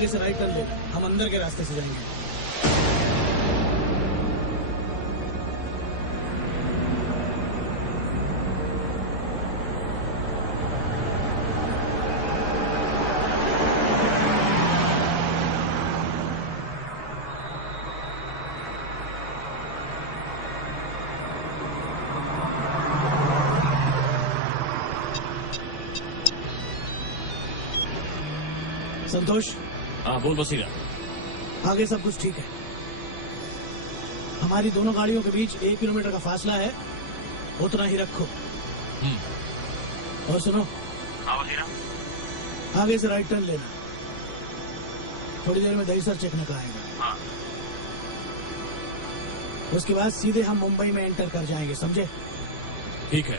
आगे से right turn ले, हम अंदर के रास्ते से जाएंगे। संतोष। हाँ बोल वसीला। आगे सब कुछ ठीक है। हमारी दोनों गाड़ियों के बीच 1 किलोमीटर का फासला है, उतना ही रखो। और सुनो। हाँ वसीला। आगे से राइट टर्न लेना, थोड़ी देर में दहीसर चेकने का आएगा। हाँ। उसके बाद सीधे हम मुंबई में एंटर कर जाएंगे, समझे? ठीक है।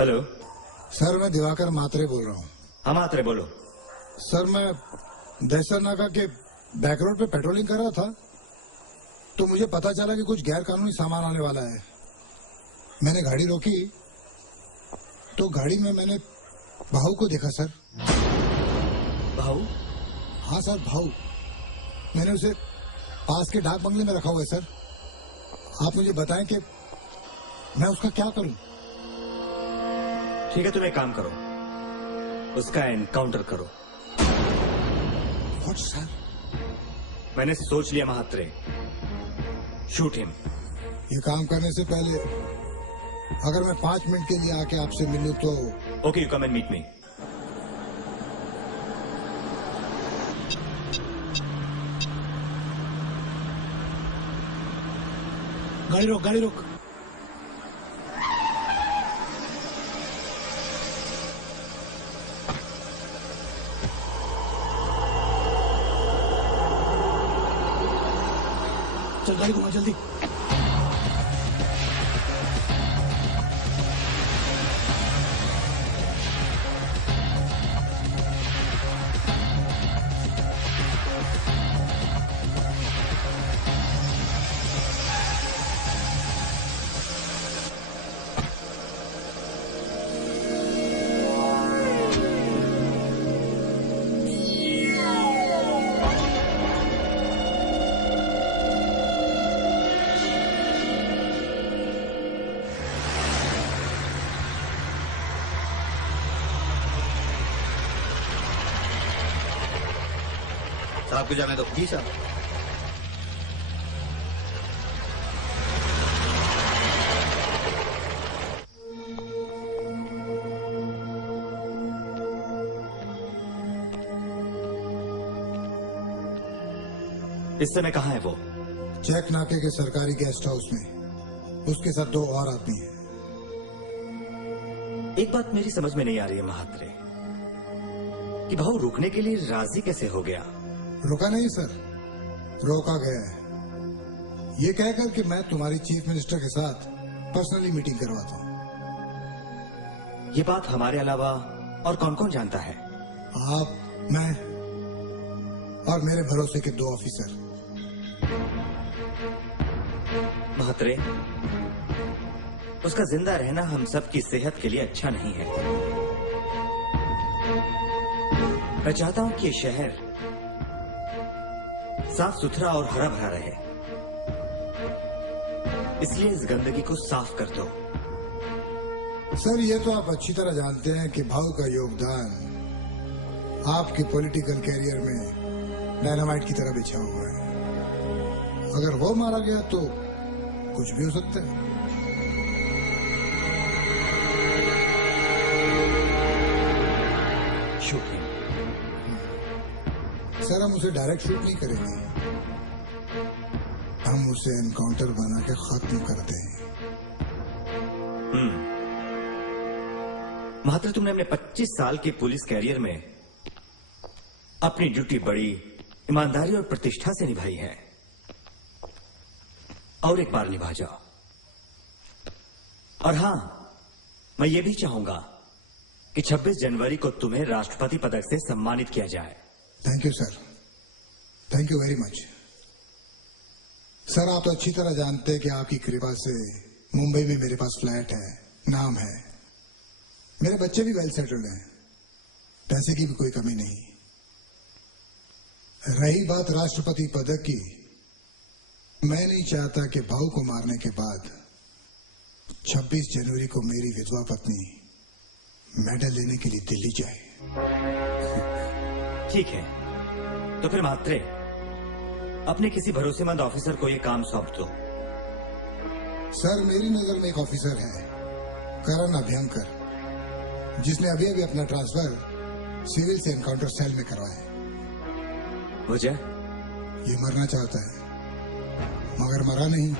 हेलो सर, मैं दिवाकर मात्रे बोल रहा हूँ। हाँ मात्रे बोलो। सर, मैं दहसर नाका के बैक रोड पे पेट्रोलिंग कर रहा था तो मुझे पता चला कि कुछ गैर कानूनी सामान आने वाला है। मैंने गाड़ी रोकी तो गाड़ी में मैंने भाऊ को देखा सर। भाऊ? हाँ सर, भाऊ। मैंने उसे पास के डाक बंगले में रखा हुआ है सर। आप मुझे बताएं कि मैं उसका क्या करूं? ठीक है, तुम एक काम करो, उसका एनकाउंटर करो। What sir? मैंने सोच लिया महात्रे, शूट हिम। ये काम करने से पहले अगर मैं 5 मिनट के लिए आके आपसे मिलूं तो? Okay, you come and meet me. गाड़ी रोक, गाड़ी रोक। चल गाड़ी घुमा जल्दी। साहब को जाने दो। जी साहब। इस समय कहाँ है वो? चेक नाके के सरकारी गेस्ट हाउस में, उसके साथ 2 और आदमी हैं। एक बात मेरी समझ में नहीं आ रही है महात्रे, कि भाऊ रुकने के लिए राजी कैसे हो गया? रुका नहीं सर, रोका गया है। ये कहकर कि मैं तुम्हारी चीफ मिनिस्टर के साथ पर्सनली मीटिंग करवाता हूँ। ये बात हमारे अलावा और कौन कौन जानता है? आप, मैं और मेरे भरोसे के 2 ऑफिसर। महात्रे, उसका जिंदा रहना हम सब की सेहत के लिए अच्छा नहीं है। मैं चाहता हूं कि ये शहर साफ सुथरा और हरा भरा रहे। इसलिए इस गंदगी को साफ कर दो। सर ये तो आप अच्छी तरह जानते हैं कि भाऊ का योगदान आपके पॉलिटिकल कैरियर में डायनामाइट की तरह बिछा हुआ है। अगर वो मारा गया तो कुछ भी हो सकता है। शूटिंग सर हम उसे डायरेक्ट शूट नहीं करेंगे, हम उसे एनकाउंटर बना के खत्म करते हैं। महात्रे, तुमने अपने 25 साल के पुलिस कैरियर में अपनी ड्यूटी बड़ी ईमानदारी और प्रतिष्ठा से निभाई है, और एक बार निभा जाओ। और हां, मैं ये भी चाहूंगा कि 26 जनवरी को तुम्हें राष्ट्रपति पदक से सम्मानित किया जाए। Thank you sir, thank you very much. Sir आप तो अच्छी तरह जानते हैं कि आपकी कृपा से मुंबई में मेरे पास फ्लैट है, नाम है, मेरे बच्चे भी वेल सेटल्ड हैं, पैसे की भी कोई कमी नहीं। रही बात राष्ट्रपति पदक की, मैं नहीं चाहता कि भाऊ को मारने के बाद 26 जनवरी को मेरी विधवा पत्नी मेडल लेने के लिए दिल्ली जाए। ठीक है, तो फिर महात्रे अपने किसी भरोसेमंद ऑफिसर को यह काम सौंप दो। सर मेरी नजर में एक ऑफिसर है, करण अभ्यंकर, जिसने अभी अभी अपना ट्रांसफर सिविल से एनकाउंटर सेल में करवाया। वजह? ये मरना चाहता है मगर मरा नहीं।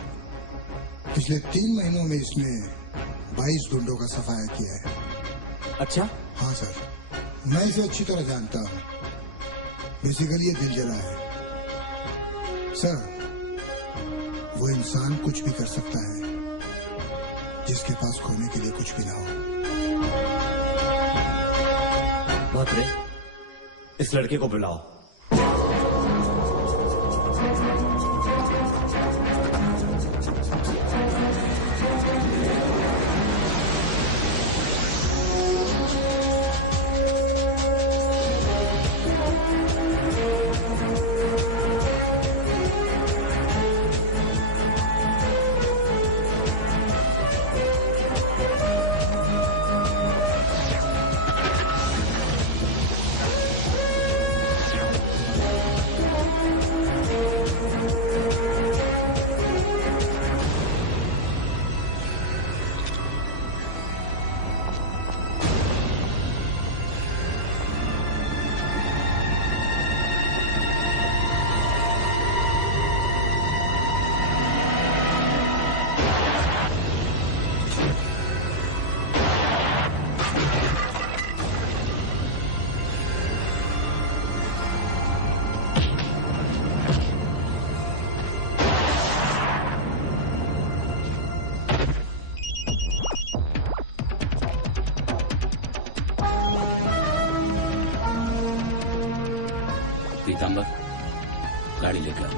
पिछले 3 महीनों में इसने 22 गुंडों का सफाया किया है। अच्छा? हाँ सर, मैं इसे अच्छी तरह जानता हूँ। बेसिकली ये दिल जला है। सर वो इंसान कुछ भी कर सकता है जिसके पास खोने के लिए कुछ भी ना हो। महात्रे, इस लड़के को बुलाओ। पीतांबर, गाड़ी लेकर।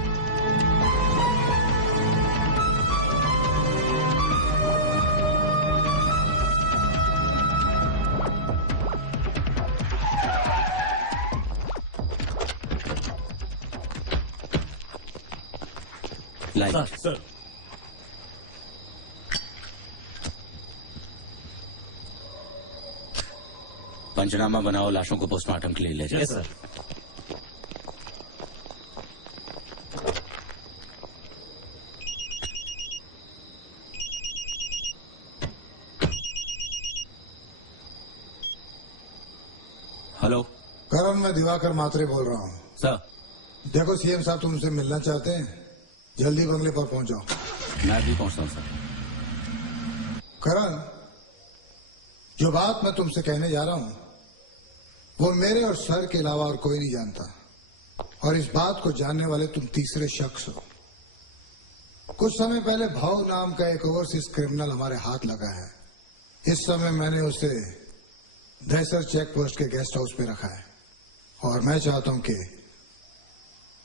लाइट। सर, पंचनामा बनाओ, लाशों को पोस्टमार्टम के लिए ले जाओ। Yes sir. हेलो करण, मैं दिवाकर मात्रे बोल रहा हूँ। सर। देखो सीएम साहब तुमसे मिलना चाहते हैं, जल्दी बंगले पर पहुंचो। मैं भी पहुंचता हूँ सर। करण, जो बात मैं तुमसे कहने जा रहा हूं वो मेरे और सर के अलावा और कोई नहीं जानता, और इस बात को जानने वाले तुम तीसरे शख्स हो। कुछ समय पहले भाव नाम का एक ओवरसीज क्रिमिनल हमारे हाथ लगा है। इस समय मैंने उसे दहसर चेक पोस्ट के गेस्ट हाउस पे रखा है, और मैं चाहता हूं कि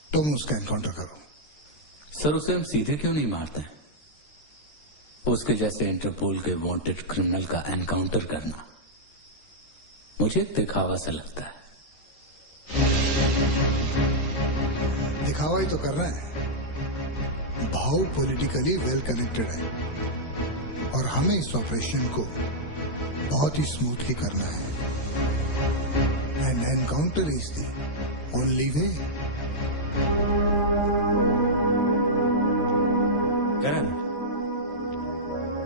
तुम उसका एनकाउंटर करो। सर उसे हम सीधे क्यों नहीं मारते हैं? उसके जैसे इंटरपोल के वांटेड क्रिमिनल का एनकाउंटर करना मुझे दिखावा सा लगता है। दिखावा ही तो कर रहे हैं। भाव पॉलिटिकली वेल कनेक्टेड है और हमें इस ऑपरेशन को बहुत ही स्मूथली करना है। And encounter is the only way. Karan,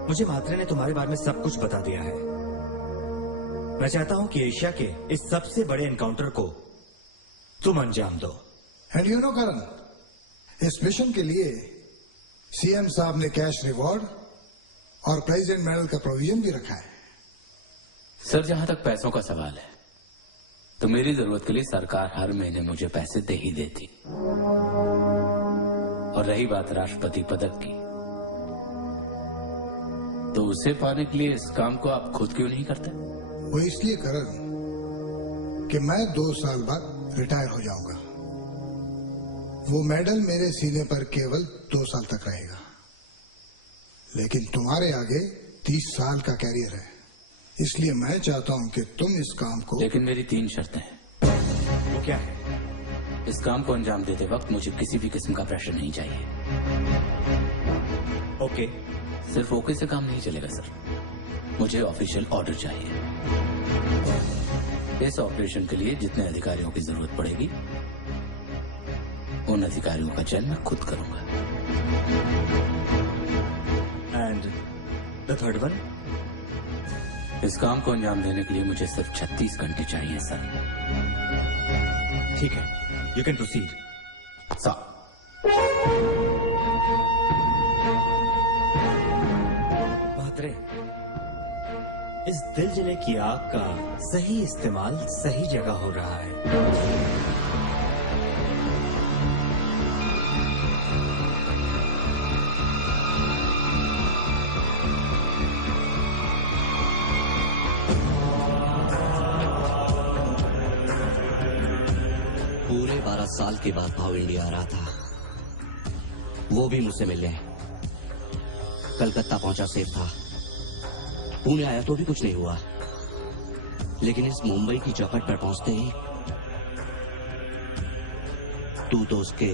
मुझे म्हात्रे ने तुम्हारे बारे में सब कुछ बता दिया है। मैं चाहता हूं कि एशिया के इस सबसे बड़े एनकाउंटर को तुम अंजाम दो। एंड यू नो करण, इस मिशन के लिए सीएम साहब ने कैश रिवॉर्ड और प्रेसिडेंट मेडल का प्रोविजन भी रखा है। सर, जहां तक पैसों का सवाल है तो मेरी जरूरत के लिए सरकार हर महीने मुझे पैसे दे ही देती। और रही बात राष्ट्रपति पदक की, तो उसे पाने के लिए इस काम को आप खुद क्यों नहीं करते? वो इसलिए करण कि मैं 2 साल बाद रिटायर हो जाऊंगा। वो मेडल मेरे सीने पर केवल 2 साल तक रहेगा, लेकिन तुम्हारे आगे 30 साल का कैरियर है। इसलिए मैं चाहता हूं कि तुम इस काम को। लेकिन मेरी 3 शर्तें हैं। वो क्या है? इस काम को अंजाम देते वक्त मुझे किसी भी किस्म का प्रेशर नहीं चाहिए। ओके। सिर्फ ओके से काम नहीं चलेगा सर, मुझे ऑफिशियल ऑर्डर चाहिए। इस ऑपरेशन के लिए जितने अधिकारियों की जरूरत पड़ेगी उन अधिकारियों का चयन मैं खुद करूंगा। And the third one? इस काम को अंजाम देने के लिए मुझे सिर्फ 36 घंटे चाहिए सर। ठीक है, you can proceed. Sir, Mhatre, इस दिल जले की आग का सही इस्तेमाल सही जगह हो रहा है। पूरे 12 साल के बाद भाव इंडिया आ रहा था, वो भी मुझसे मिलने। कलकत्ता पहुंचा सेफ था, पुणे आया तो भी कुछ नहीं हुआ, लेकिन इस मुंबई की चौखट पर पहुंचते ही तू तो उसके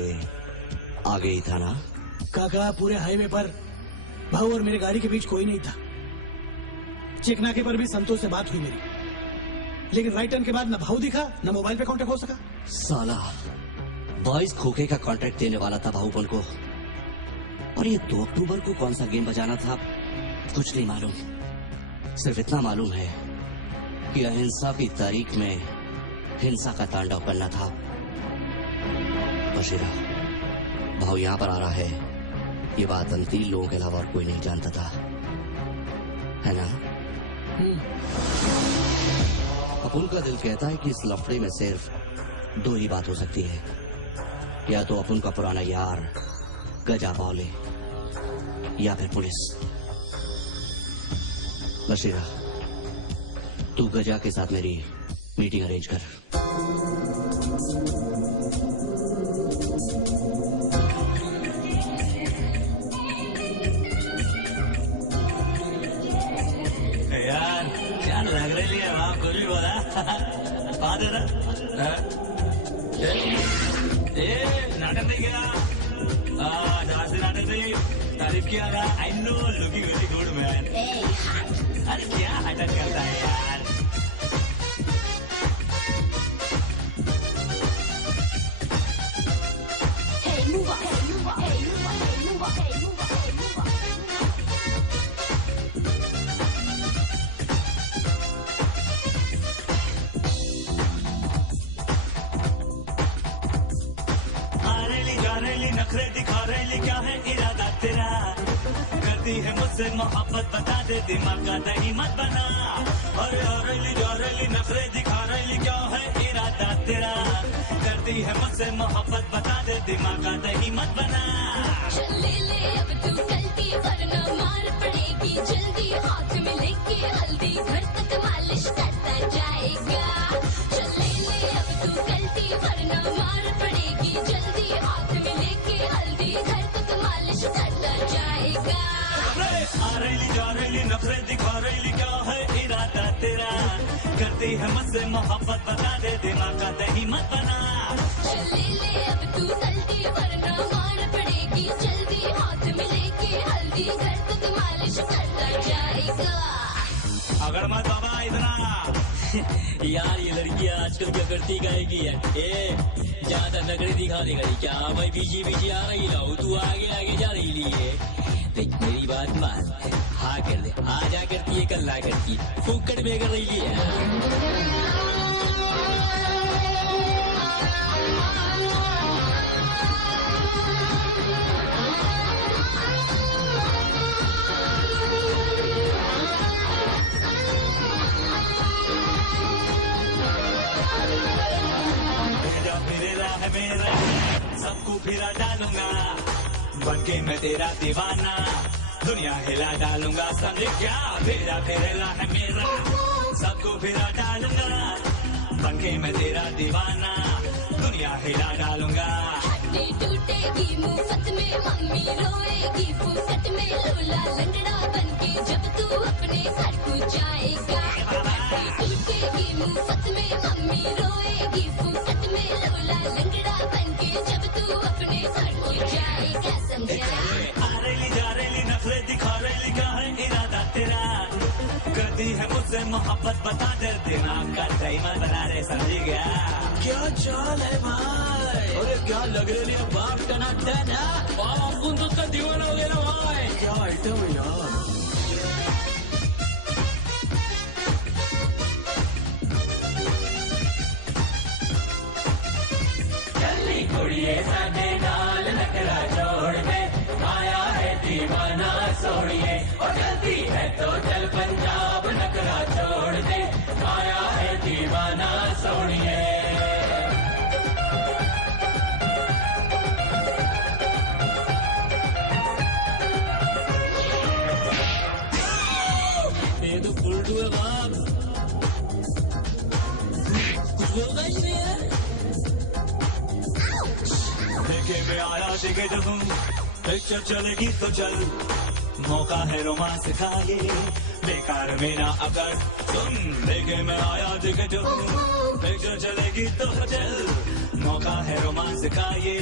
आगे ही था ना? काका, पूरे हाईवे पर भाऊ और मेरे गाड़ी के बीच कोई नहीं था। चेक नाके पर भी संतोष से बात हुई मेरी, लेकिन राइट टर्न के बाद न भाऊ दिखा न मोबाइल पे कांटेक्ट हो सका। साला 22 खोखे का कॉन्ट्रैक्ट देने वाला था भाऊपन को, और ये 2 अक्टूबर को कौन सा गेम बजाना था कुछ नहीं मालूम। सिर्फ इतना मालूम है कि अहिंसा की तारीख में हिंसा का तांडव करना था। बशीरा, भाव यहाँ पर आ रहा है, ये बात हम 3 लोगों के अलावा और कोई नहीं जानता था, है ना? अपुन का दिल कहता है कि इस लफड़े में सिर्फ 2 ही बात हो सकती है, या तो अपुन का पुराना यार गजा बावले, या फिर पुलिस। बशीरा, तू गजा के साथ मेरी मीटिंग अरेंज कर। यार क्या लग रही है वहां, कुछ भी बोला बात है ना? नाटक नहीं किया, जहां से नाटक नहीं तारीफ किया ना। I know looking very good man. अरे क्या नाटक करता है यार। नखरे दिखा रही, क्या है इरादा तेरा? करती है मुझसे मोहब्बत, बता दे दिमाग का दही मत बना। अरे हरेली जा रही, नखरे दिखा रही, क्या है इरादा तेरा? करती है मुझसे मोहब्बत, बता दे दिमाग का दही मत बना। ले ले अब तू गलती, वरना मार पड़ेगी जल्दी। हाथ में लेके हल्दी, घर तक मालिश करता जाएगा। ले ले अब तू गलती, वरना मार पड़ेगी जल्दी। हाथ में लेके हल्दी, घर तक मालिश करता जाएगा। रही जा रही नखरे दिखा रही क्या है इरादा तेरा करती है मुझसे मोहब्बत बता दे दिमाग का दही मत बना चल ले अब तू गलती वरना मार पड़ेगी जल्दी हाथ में लेके हल्दी घर तक मालिश करता जाएगा अगर मत बाबा इतना यार ये लड़कियां आजकल क्या करती गाएगी है ए ज्यादा नगरी दिखाने गई क्या मैं बीजी बीजी आ रही ना तू आगे आगे जा रही है देख मेरी बात मान हाँ कर दे आज आ करती है कल ना करती फूकट में कर रही है मेरा सबको फिरा डालूंगा बनके मैं तेरा दीवाना दुनिया हिला डालूंगा समझे क्या मेरा फेरा है मेरा सबको फिरा डालूंगा बनके मैं तेरा दीवाना दुनिया हिला डालूंगा हड्डी टूटेगी मुफ्त में मम्मी रोएगी फुकट में लोला लंगड़ा बनके जब तू अपने घर को जाएगा हड्डी टूटेगी मुफ्त में मम्मी रोएगी फुकट में लोला लंगड़ा बनके जब तू अपने घर को जाएगा समझा आ रही जा रही नखरे दिखा रही क्या है इरादा तेरा करती है मुझसे मोहब्बत बता दे दिमाग का टाइमर बना रहे समझी गया क्या चाल है भाई अरे क्या लग रही है बाप का नाटन है आपको तो उसका दीवाना हो गया ना भाई क्या आइटम है यार चली कुड़िए सादे नाल नखरा जोड़ दे आया है दीवाना सोड़िए और जल्दी है तो चल पंजाब नखरा छोड़ दे आया है दीवाना सोड़िए ये तो फुलटू है बाप कुछ बोलता ही नहीं है देखे मैं आया दिखे जो तुम पिक्चर चलेगी तो चल मौका है रोमांस का ये बेकार में ना अगर सुन देखे मैं आया दिखे जो तुम पिक्चर चलेगी तो चल मौका है रोमांस का ये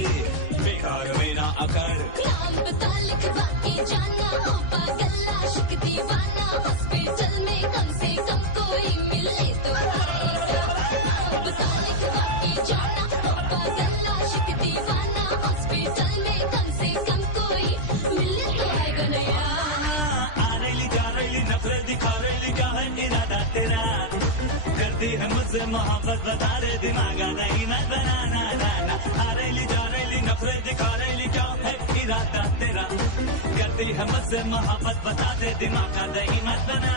बेकार में ना अगर नाम बता लिखवा के जाना हो पागल आशिक दीवाना हॉस्पिटल में कम से कम कोई मिले तो आएगा नाम बता लिखवा के जाना हो पागल आशिक दीवाना हॉस्पिटल में कम से कम कोई मिले तो आएगा नया आ रही जा रही नफरत दिखा रही क्या है इरादा तेरा करती है मुझसे मोहब्बत बता दे दिमाग नहीं मत बनाना नाना आ रही जा रही नफरत दिखा रही क्या है इरादा तेरा करती है मुझसे मोहब्बत बता दे दिमाग नहीं मत बना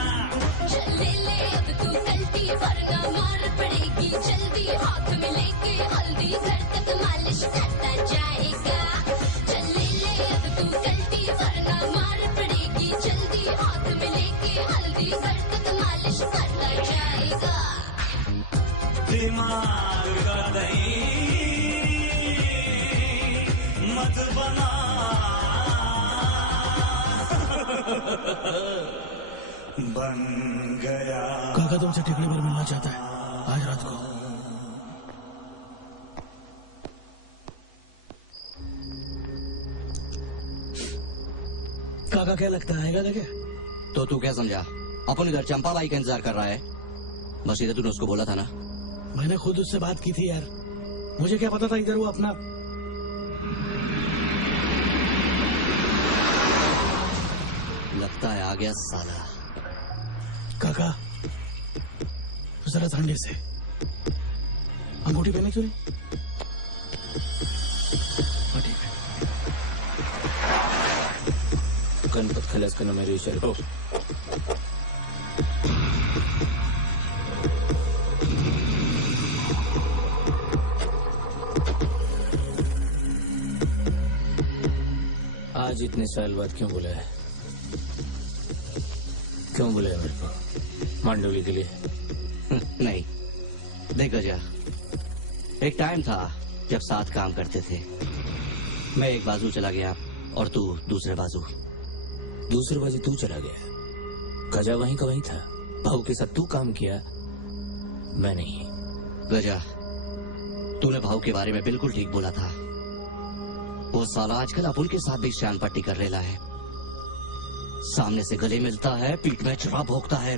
चल ले अब तू गलती वरना मार पड़ेगी जल्दी हाथ में लेके हल्दी घर तक मालिश करता जाएगा चल ले अब तू गलती वरना मार पड़ेगी जल्दी हाथ में लेके हल्दी घर तक मालिश करता जाएगा दिमाग का दही मत बना बन गया काका तुमसे टिकड़ी पर मिलना चाहता है आज रात को काका क्या लगता है आएगा क्या तो तू क्या समझा अपन इधर चंपा बाई का इंतजार कर रहा है बस इधर तूने उसको बोला था ना मैंने खुद उससे बात की थी यार मुझे क्या पता था इधर वो अपना लगता है आ गया साला काका जरा ठंडे से अंगूठी पहनी तूने हाँ, ठीक है गणपत खलस करना मेरे इशारे को आज इतने साल बाद क्यों बुलाया क्यों बुलाया मेरे को मांडोली के लिए नहीं देख गजा एक टाइम था जब साथ काम करते थे मैं एक बाजू चला गया और तू दूसरे बाजू दूसरे बजे तू चला गया, गजा वहीं का वहीं था। भाऊ के साथ तू काम किया, मैं नहीं। गजा, तूने भाव के बारे में बिल्कुल ठीक बोला था। वो साला आजकल अपुल के साथ भी शान पट्टी कर लेला है। सामने से गले मिलता है, पीठ में चुरा भोंकता है।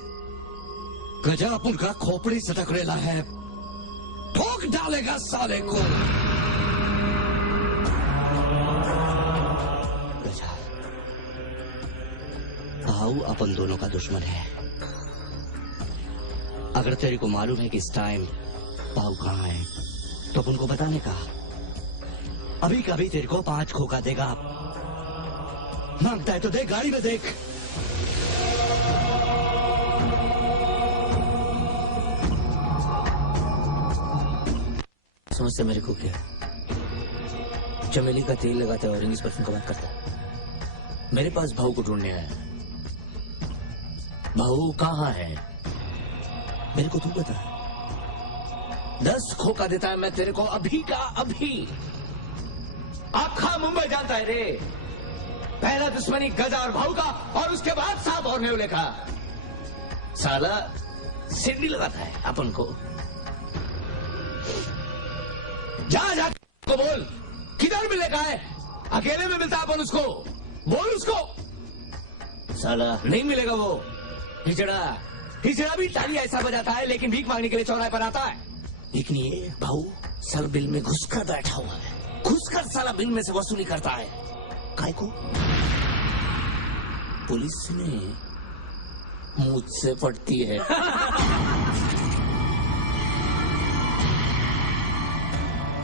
गजा अपुल का खोपड़ी सटक रेला है, ठोक डालेगा साले को। गजा, भाऊ अपन दोनों का दुश्मन है। अगर तेरे को मालूम है कि इस टाइम भाऊ कहाँ है, तो अपन को बताने का। अभी कभी तेरे को 5 खोखा देगा। मांगता है तो देख, गाड़ी में देख। समझते मेरे को क्या? चमेली का तेल लगाता है और इंग्लिश परफ्यूम का बात करता है। मेरे पास भाऊ को ढूंढने आया। भाऊ कहाँ है मेरे को तू बता। 10 खोखा देता है मैं तेरे को अभी का अभी। आखा मुंबई जानता है रे। पहला दुश्मनी गजा और भाऊ का, और उसके बाद साहब और नेवले का। साला सिड्डी लगाता है अपन को। जा को बोल किधर मिलेगा है। अकेले में मिलता अपन उसको, बोल उसको। साला नहीं मिलेगा वो। हिजड़ा भी ताली ऐसा बजाता है, लेकिन भीख मांगने के लिए चौराहे पर आता है। लेकिन ये भाऊ सर बिल में घुसकर बैठा हुआ है, घुसकर साला बिल में से वसूली करता है। काय को? पुलिस ने मुझसे पड़ती है।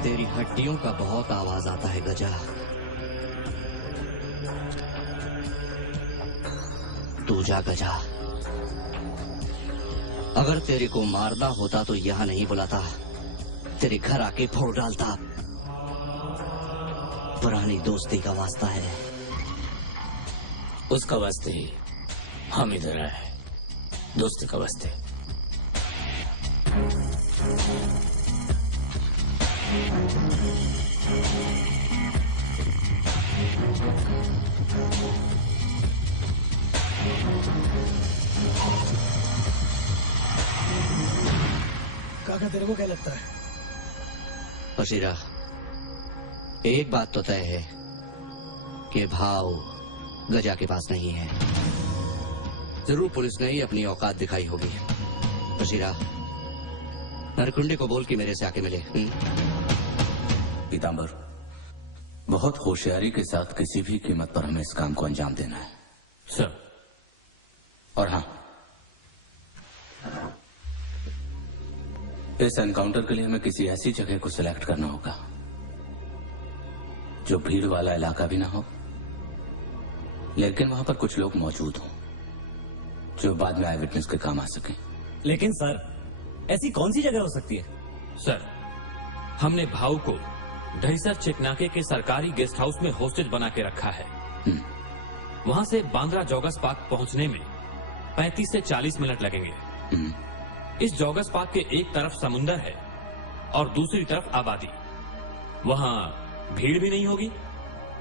तेरी हड्डियों का बहुत आवाज आता है गजा। तू जा गजा। अगर तेरे को मारना होता तो यहां नहीं बुलाता, तेरे घर आके फोड़ डालता। पुरानी दोस्ती का वास्ता है। उसका वास्ते ही हम इधर आए, दोस्ती का वास्ते। काका तेरे को क्या लगता है? बशीरा, एक बात तो तय है कि भाव गजा के पास नहीं है। जरूर पुलिस ने ही अपनी औकात दिखाई होगी। बशीरा, नरकुंडे को बोल कि मेरे से आके मिले। पीतांबर, बहुत होशियारी के साथ किसी भी कीमत पर हमें इस काम को अंजाम देना है सर। और हाँ, इस एनकाउंटर के लिए हमें किसी ऐसी जगह को सिलेक्ट करना होगा जो भीड़ वाला इलाका भी ना हो, लेकिन वहां पर कुछ लोग मौजूद हों जो बाद में आई विटनेस के काम आ सके। लेकिन सर, ऐसी कौन सी जगह हो सकती है? सर, हमने भाऊ को दहीसर चेकनाके के सरकारी गेस्ट हाउस में होस्टेज बना के रखा है। वहां से बांद्रा जॉगर्स पार्क पहुंचने में 35 से 40 मिनट लगेंगे। इस जॉगर्स पार्क के एक तरफ समुंदर है और दूसरी तरफ आबादी। वहां भीड़ भी नहीं होगी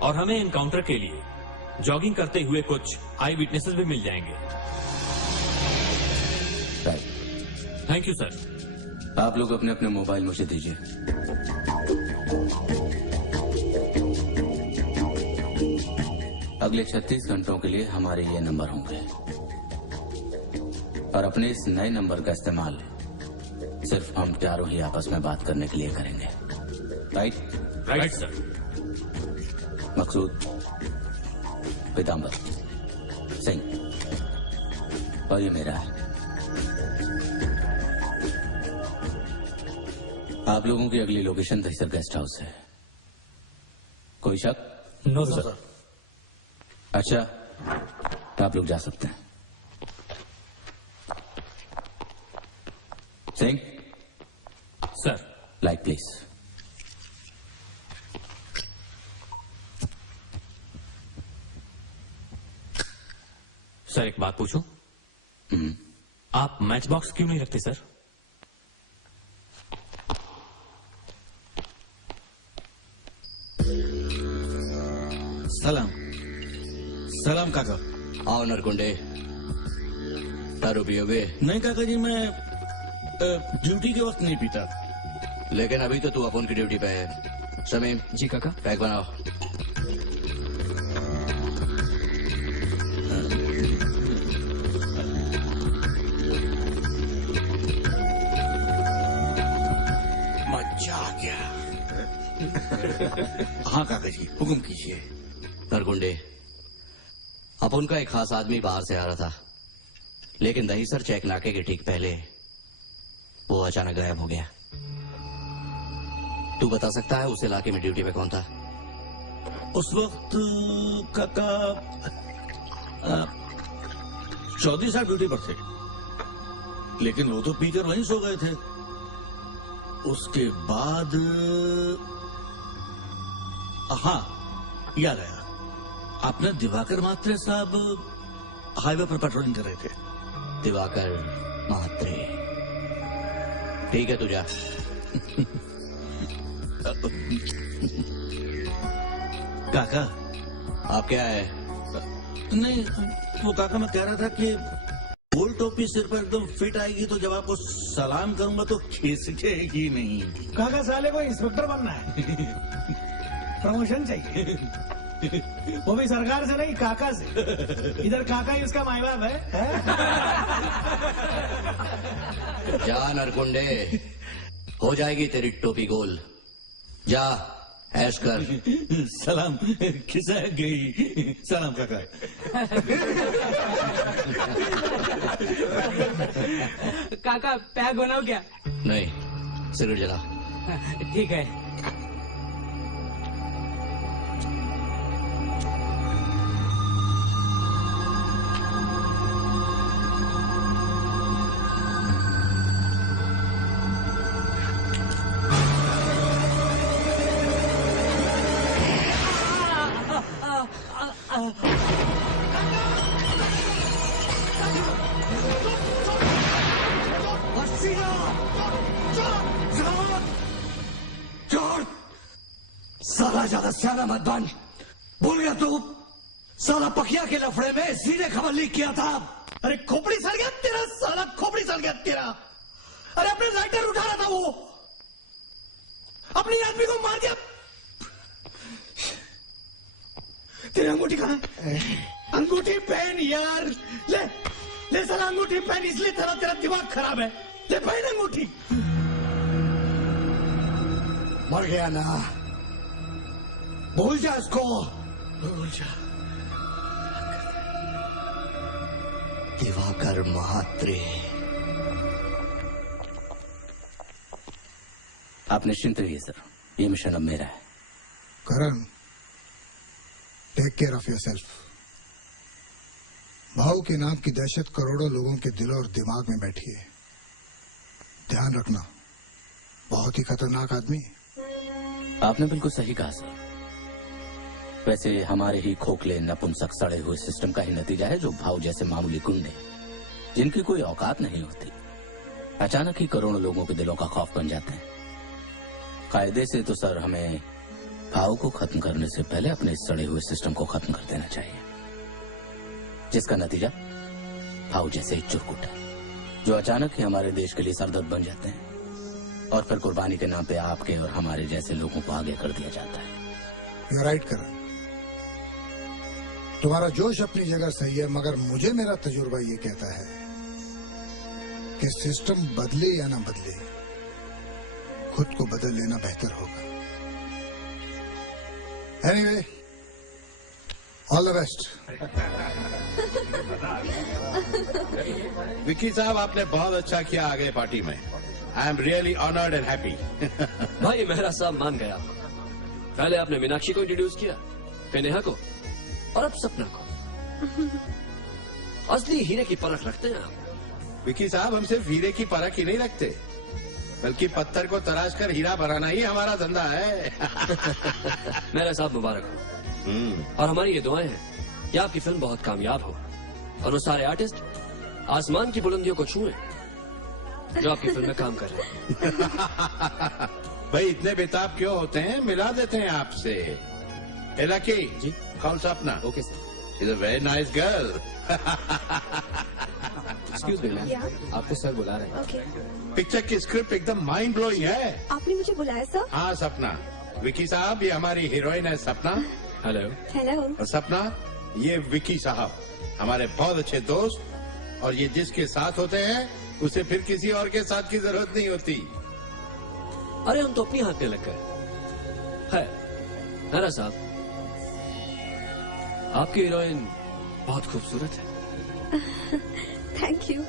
और हमें एनकाउंटर के लिए जॉगिंग करते हुए कुछ आई विटनेसेस भी मिल जाएंगे। Thank you sir. आप लोग अपने अपने मोबाइल मुझे दीजिए। अगले 36 घंटों के लिए हमारे ये नंबर होंगे और अपने इस नए नंबर का इस्तेमाल सिर्फ हम चारों ही आपस में बात करने के लिए करेंगे। Right sir. मकसूद, पीतांबर, सिंह, और ये मेरा है। आप लोगों की अगली लोकेशन दहीसर गेस्ट हाउस है। कोई शक? No sir. अच्छा, आप लोग जा सकते हैं। Singh sir. Light please. Sir, एक बात पूछूं? आप मैच बॉक्स क्यों नहीं रखते सर? सलाम। सलाम काका। आओ नरकुंडे, दारू पियोगे? नहीं काका जी, मैं ड्यूटी के वक्त नहीं पीता। लेकिन अभी तो तू अपन की ड्यूटी पे है। शमीम जी काका। पैक बनाओ। मजा आ गया। हाँ काका जी, हुक्म कीजिए। नरकुंडे, अपन का एक खास आदमी बाहर से आ रहा था, लेकिन दहीसर चेक नाके के ठीक पहले वो अचानक गायब हो गया। तू बता सकता है उस इलाके में ड्यूटी पे कौन था? उस वक्त काका चौधरी साहब ड्यूटी पर थे, लेकिन वो तो पीकर वहीं सो गए थे। उसके बाद हाँ, याद आया, आपने दिवाकर महात्रे साहब हाईवे पर पेट्रोलिंग कर रहे थे। दिवाकर महात्रे, ठीक है, तू जा। काका, आप क्या है? नहीं, वो काका मैं कह रहा था कि गोल टोपी सिर पर एकदम फिट आएगी तो जब आपको सलाम करूंगा तो खिसकेगी नहीं। काका साले को इंस्पेक्टर बनना है, प्रमोशन चाहिए, वो भी सरकार से नहीं, काका से। इधर काका ही उसका माई बाप है? जा नरकुंडे, हो जाएगी तेरी टोपी गोल। जा, ऐश कर। सलाम खिसक गई। सलाम काका। काका पैक बनाओ क्या? नहीं, सिगरेट जला। ठीक है। साला ज्यादा स्याना मत बन। भूल गया तू? साला पखिया के लफड़े में सीधे खबर लीक किया था। अरे खोपड़ी सड़ गया तेरा, साला खोपड़ी सड़ गया तेरा। अरे अपने लाइटर उठा रहा था वो, अपनी आदमी को मार दिया। तेरी अंगूठी कहाँ है? अंगूठी पहन यार, ले ले साला अंगूठी पहन, इसलिए तेरा दिमाग खराब है। ले पहन अंगूठी। मर गया ना, भूल जा इसको। भूल जा। दिवाकर महात्रे। आप निश्चिंत रहिए सर, ये मिशन अब मेरा है। करण, टेक केयर ऑफ योरसेल्फ। भाव के नाम की दहशत करोड़ों लोगों के दिलों और दिमाग में बैठी है। ध्यान रखना, बहुत ही खतरनाक आदमी। आपने बिल्कुल सही कहा सर। वैसे हमारे ही खोखले नपुंसक सड़े हुए सिस्टम का ही नतीजा है जो भाव जैसे मामूली गुंडे, जिनकी कोई औकात नहीं होती, अचानक ही करोड़ों लोगों के दिलों का खौफ बन जाते हैं। कायदे से तो सर हमें भाव को खत्म करने से पहले अपने इस सड़े हुए सिस्टम को खत्म कर देना चाहिए, जिसका नतीजा भाव जैसे एक चुरकुट है जो अचानक ही हमारे देश के लिए सरदर्द बन जाते हैं और फिर कुर्बानी के नाम पे आपके और हमारे जैसे लोगों को आगे कर दिया जाता है। यू राइट करण, तुम्हारा जोश अपनी जगह सही है, मगर मुझे मेरा तजुर्बा ये कहता है कि सिस्टम बदले या ना बदले, खुद को बदल लेना बेहतर होगा। Anyway, all the best. Vicky साहब, आपने बहुत अच्छा किया आ गए पार्टी में। I am really honoured and happy. भाई मेहरा साहब मान गया। पहले आपने मीनाक्षी को इंट्रोड्यूस किया, फिर नेहा को, और अब सपना को। असली हीरे की परख रखते हैं आप। विक्की साहब, हम सिर्फ हीरे की परख ही नहीं रखते, बल्कि पत्थर को तराश कर हीरा बनाना ही हमारा धंधा है। मेहरा साहब मुबारक हो, और हमारी ये दुआएं हैं कि आपकी फिल्म बहुत कामयाब हो और वो सारे आर्टिस्ट आसमान की बुलंदियों को छुएं जो आपकी फिल्म में काम कर रहे हैं। भाई इतने बेताब क्यों होते हैं, मिला देते हैं आपसे। लकी जी, कौन सा अपना? Okay sir. Is a very nice girl. Excuse me ma'am, आपको सर बुला रहे हैं। ओके। पिक्चर की स्क्रिप्ट एकदम माइंड ब्लोइंग है। आपने मुझे बुलाया सर? हाँ सपना, विकी साहब ये हमारी हीरोइन है सपना। हेलो। हेलो। और सपना ये विकी साहब हमारे बहुत अच्छे दोस्त, और ये जिसके साथ होते हैं उसे फिर किसी और के साथ की जरूरत नहीं होती। अरे हम तो अपनी हाथ में लग गए है ना साहब? आपकी हीरोइन बहुत खूबसूरत है। Thank you.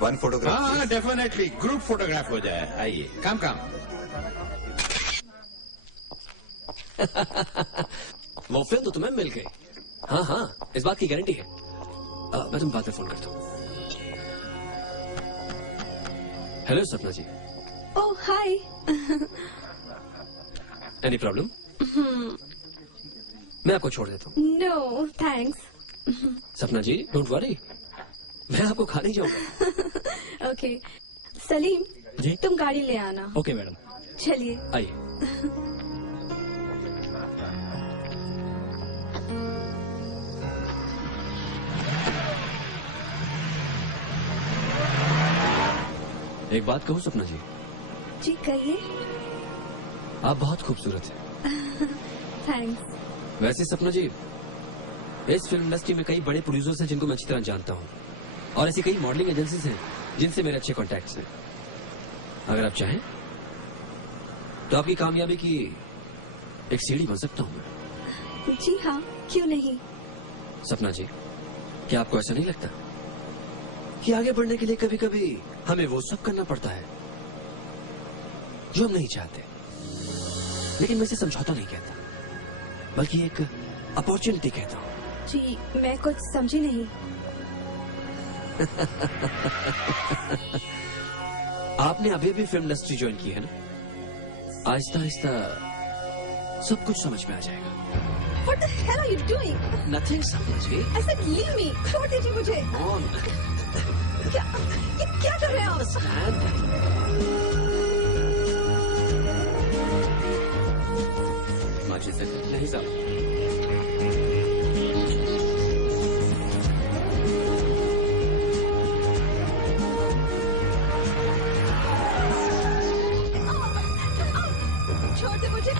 One photograph. हाँ डेफिनेटली, ग्रुप फोटोग्राफ हो जाए। आइए, काम। वो फिल्म तो तुम्हें मिल गई। हाँ, इस बात की गारंटी है। मैं तुम्हें बाद में फोन करता हूँ। हेलो सपना जी। ओह हाय। Any problem? मैं आपको छोड़ देता हूँ। No thanks. Sapna ji don't worry, मैं आपको खा नहीं जाऊंगा। ओके सलीम जी? तुम गाड़ी ले आना। Okay madam. चलिए आइए। एक बात कहूँ सपना जी? जी कहिए। आप बहुत खूबसूरत हैं। थैंक्स। वैसे सपना जी, इस फिल्म इंडस्ट्री में कई बड़े प्रोड्यूसर्स हैं जिनको मैं अच्छी तरह जानता हूँ, और ऐसी कई मॉडलिंग एजेंसीज हैं जिनसे मेरे अच्छे कॉन्टैक्ट्स हैं। अगर आप चाहें तो आपकी कामयाबी की एक सीढ़ी बन सकता हूँ मैं। जी हाँ, क्यों नहीं। सपना जी, क्या आपको ऐसा नहीं लगता कि आगे बढ़ने के लिए कभी कभी हमें वो सब करना पड़ता है जो हम नहीं चाहते? लेकिन मैं इसे समझौता नहीं कहता, बल्कि एक अपॉर्चुनिटी कहता हूँ। जी मैं कुछ समझी नहीं। आपने अभी अभी फिल्म इंडस्ट्री ज्वाइन की है ना? आहिस्ता आहिस्ता सब कुछ समझ में आ जाएगा। What the hell are you doing? Nothing, सपना जी। I said leave me, छोड़ दीजिए मुझे। ये क्या कर रहे हैं आप? माची से नहीं साहब। छोड़ दे मुझे।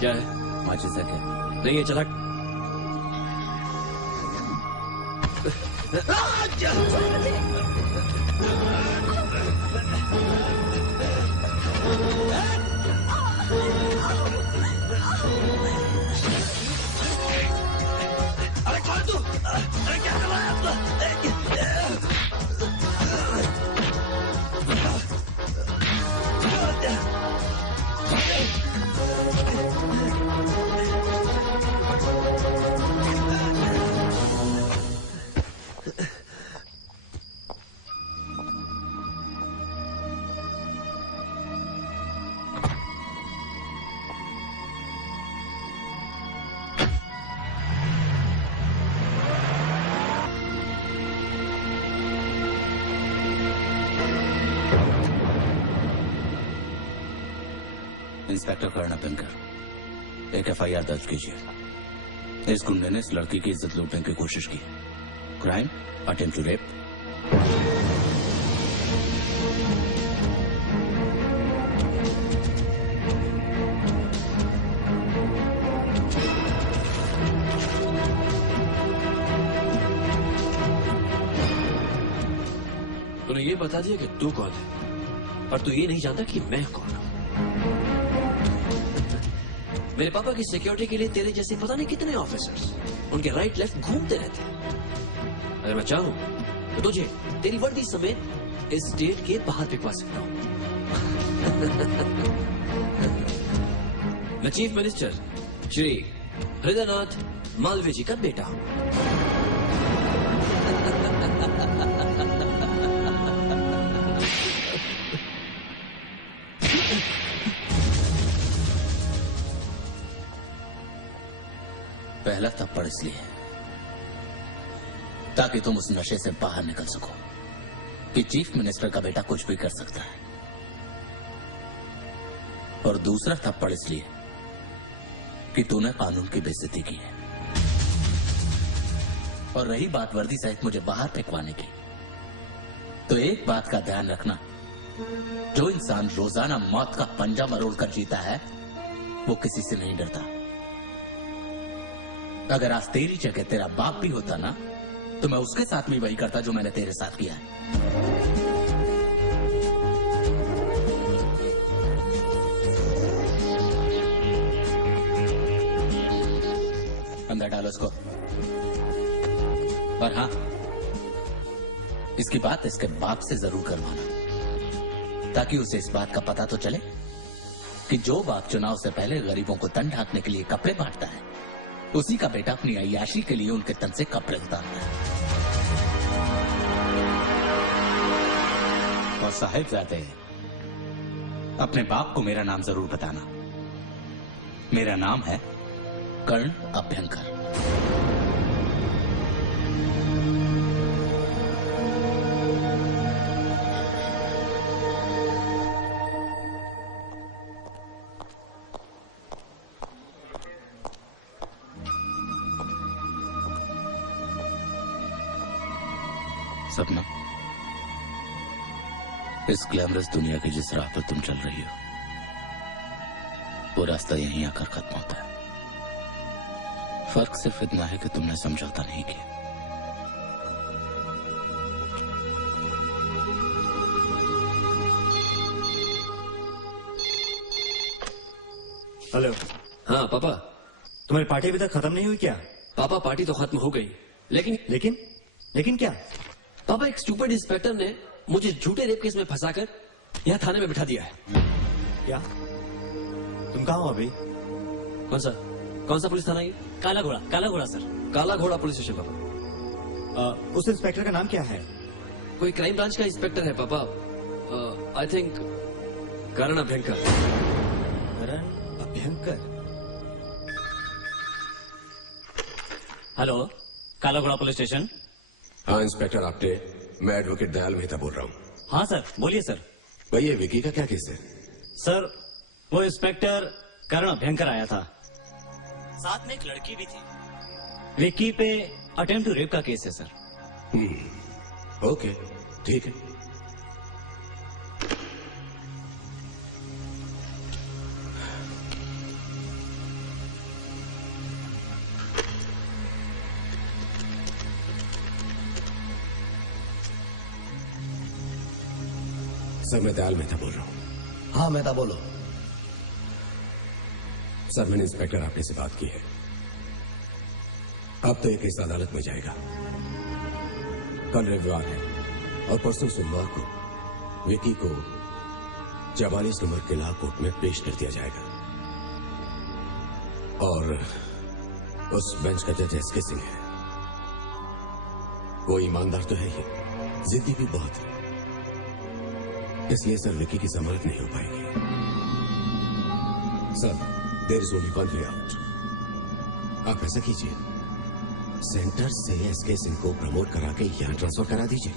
क्या है? माची से क्या? नहीं है, चला। अरे कौन तू? अरे क्या कर रहा है आपका? इंस्पेक्टर कर्ण पिनकर, एक एफआईआर दर्ज कीजिए। इस गुंडे ने इस लड़की की इज्जत लूटने की कोशिश की। Crime attempt to rape. तूने ये बता दिया कि तू कौन है, पर तू ये नहीं जानता कि मैं कौन हूं। मेरे पापा की सिक्योरिटी के लिए तेरे जैसे पता नहीं कितने ऑफिसर्स उनके राइट लेफ्ट घूमते रहते हैं। अगर मैं चाहूं तो तुझे तेरी वर्दी समेत इस स्टेट के बाहर भिजवा सकता हूं। मैं चीफ मिनिस्टर श्री हृदयनाथ मालवीय जी का बेटा हूं। पहला थप्पड़ इसलिए ताकि तुम उस नशे से बाहर निकल सको कि चीफ मिनिस्टर का बेटा कुछ भी कर सकता है, और दूसरा थप्पड़ इसलिए कि तूने कानून की बेइज्जती की है। और रही बात वर्दी सहित मुझे बाहर फेंकवाने की, तो एक बात का ध्यान रखना, जो इंसान रोजाना मौत का पंजा मरोड़ कर जीता है वो किसी से नहीं डरता। अगर आज तेरी जगह तेरा बाप भी होता ना, तो मैं उसके साथ भी वही करता जो मैंने तेरे साथ किया है। अंदर डालो इसको। और हाँ, इसकी बात इसके बाप से जरूर करवाना, ताकि उसे इस बात का पता तो चले कि जो बाप चुनाव से पहले गरीबों को तन ढांकने के लिए कपड़े बांटता है, उसी का बेटा अपनी अय्याशी के लिए उनके तन से कपड़े उतारता है। और साहिबजादे, अपने बाप को मेरा नाम जरूर बताना। मेरा नाम है कर्ण अभ्यंकर। सपना, इस ग्लैमरस दुनिया की जिस राह पर तुम चल रही हो, वो रास्ता यहीं आकर खत्म होता है। फर्क सिर्फ इतना है कि तुमने समझौता नहीं किया। हेलो। हाँ पापा, तुम्हारी पार्टी अभी तक खत्म नहीं हुई क्या? पापा पार्टी तो खत्म हो गई, लेकिन लेकिन क्या? पापा, एक स्टूपिड इंस्पेक्टर ने मुझे झूठे रेप केस में फंसाकर यहाँ थाने में बिठा दिया है। क्या? तुम कहाँ हो अभी? कौन सा पुलिस थाना ये? काला घोड़ा सर। काला घोड़ा पुलिस स्टेशन पापा। उस इंस्पेक्टर का नाम क्या है? कोई क्राइम ब्रांच का इंस्पेक्टर है पापा। I think Karan Abhyankar. Karan Abhyankar? Hello, काला घोड़ा पुलिस स्टेशन। हाँ इंस्पेक्टर आपटे, मैं एडवोकेट दयाल मेहता बोल रहा हूँ। हाँ सर, बोलिए सर। भाई ये विकी का क्या केस है? सर, वो इंस्पेक्टर करण अभ्यंकर आया था, साथ में एक लड़की भी थी। विकी पे अटेम्प्ट टू रेप का केस है सर। ओके, ठीक है। सर मैं दयाल मेहता बोल रहा हूँ। हाँ मेहता बोलो। सर मैंने इंस्पेक्टर आपने से बात की है। अब तो ये केस अदालत में जाएगा। कल रविवार है और परसों सोमवार को विकी को 44 नंबर किला कोर्ट में पेश कर दिया जाएगा। और उस बेंच का जज एसके सिंह है। वो ईमानदार तो है ही, जिद्दी भी बहुत है। इसलिए सर विकी की जमानत नहीं हो पाएगी। Sir there is only one way out. आप ऐसा कीजिए, सेंटर से एसके सिंह को प्रमोट करा के यहां ट्रांसफर करा दीजिए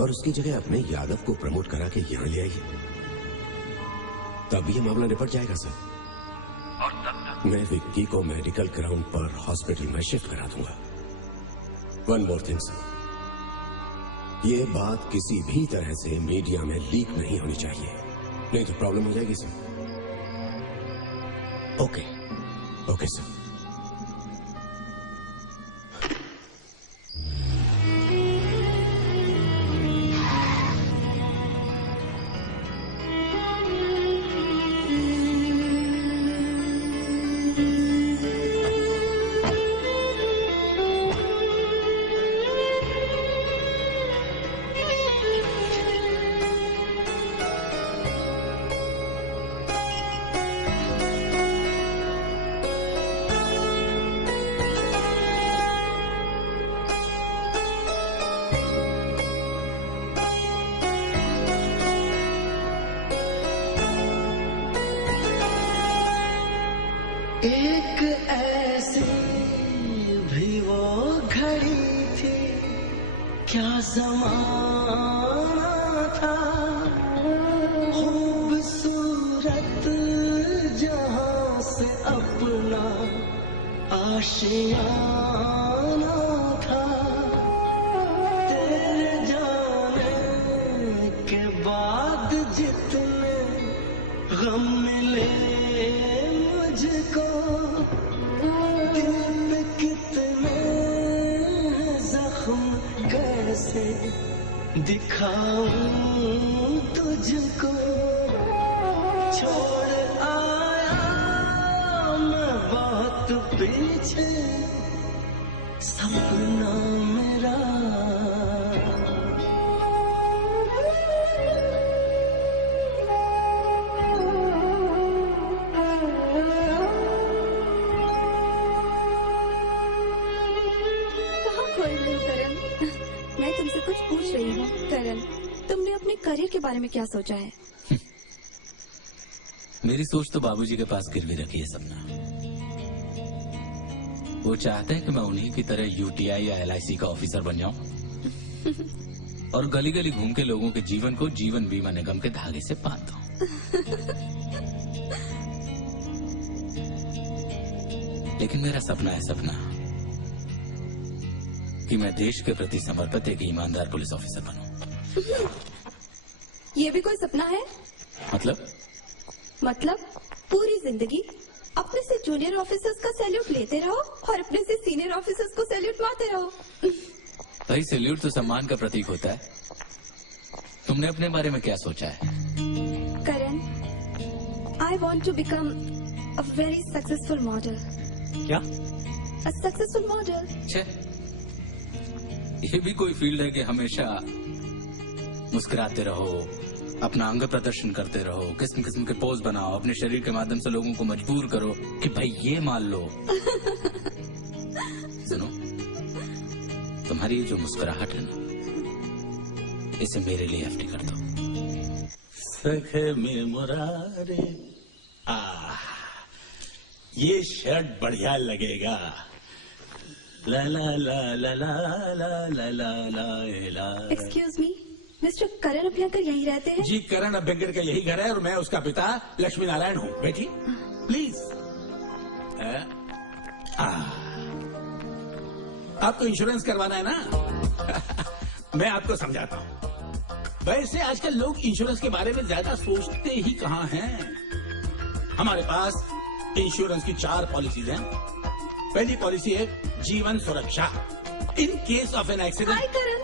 और उसकी जगह अपने यादव को प्रमोट करा के यहां ले आइए। तब ये मामला निपट जाएगा सर। और तब तक मैं विक्की को मेडिकल ग्राउंड पर हॉस्पिटल में शिफ्ट करा दूंगा। वन मोर थिंग सर, ये बात किसी भी तरह से मीडिया में लीक नहीं होनी चाहिए, नहीं तो प्रॉब्लम हो जाएगी सर। Okay okay sir. एक ऐसी क्या ज़माना था, खूबसूरत जहां से अपना आशियाना था। तेरे जाने के बाद जितने गम मिले मुझको, दिल पे कितने जख्म कैसे दिखाऊं तुझको। छोड़ आया मैं बहुत पीछे सपना मेरा। मैं तुमसे कुछ पूछ रही हूँ करण, तुमने अपने करियर के बारे में क्या सोचा है? मेरी सोच तो बाबूजी के पास गिरवी रखी है सपना। वो चाहते हैं कि मैं उन्हीं की तरह यूटीआई या एलआईसी का ऑफिसर बन जाऊं और गली गली घूम के लोगों के जीवन को जीवन बीमा निगम के धागे से बांध दूं। लेकिन मेरा सपना है सपना कि मैं देश के प्रति समर्पित एक ईमानदार पुलिस ऑफिसर बनूं। ये भी कोई सपना है? मतलब पूरी जिंदगी अपने से जूनियर ऑफिसर्स का सैल्यूट लेते रहो और अपने से सीनियर ऑफिसर्स को सैल्यूट मारते रहो। भाई सैल्यूट तो सम्मान का प्रतीक होता है। तुमने अपने बारे में क्या सोचा है? Karan, I want to become a very successful model. क्या? A successful model. ये भी कोई फील्ड है कि हमेशा मुस्कुराते रहो, अपना अंग प्रदर्शन करते रहो, किस्म किस्म के पोज बनाओ, अपने शरीर के माध्यम से लोगों को मजबूर करो कि भाई ये मान लो। सुनो, तुम्हारी जो मुस्कुराहट है ना, इसे मेरे लिए एफडी कर दो। सखे में मुरारे, ये शर्ट बढ़िया लगेगा। ला ला ला ला ला ला ला ला ला। एक्सक्यूज मी, मिस्टर करण अभ्यंकर यहीं रहते हैं? जी, करण अभ्यंकर का यही घर है और मैं उसका पिता लक्ष्मी नारायण हूँ। बैठी प्लीज। आपको इंश्योरेंस करवाना है ना? मैं आपको समझाता हूँ। वैसे आजकल लोग इंश्योरेंस के बारे में ज्यादा सोचते ही कहाँ हैं। हमारे पास इंश्योरेंस की 4 पॉलिसीज हैं। पहली पॉलिसी है Jeevan Suraksha, in case of an accident. Hi Karan,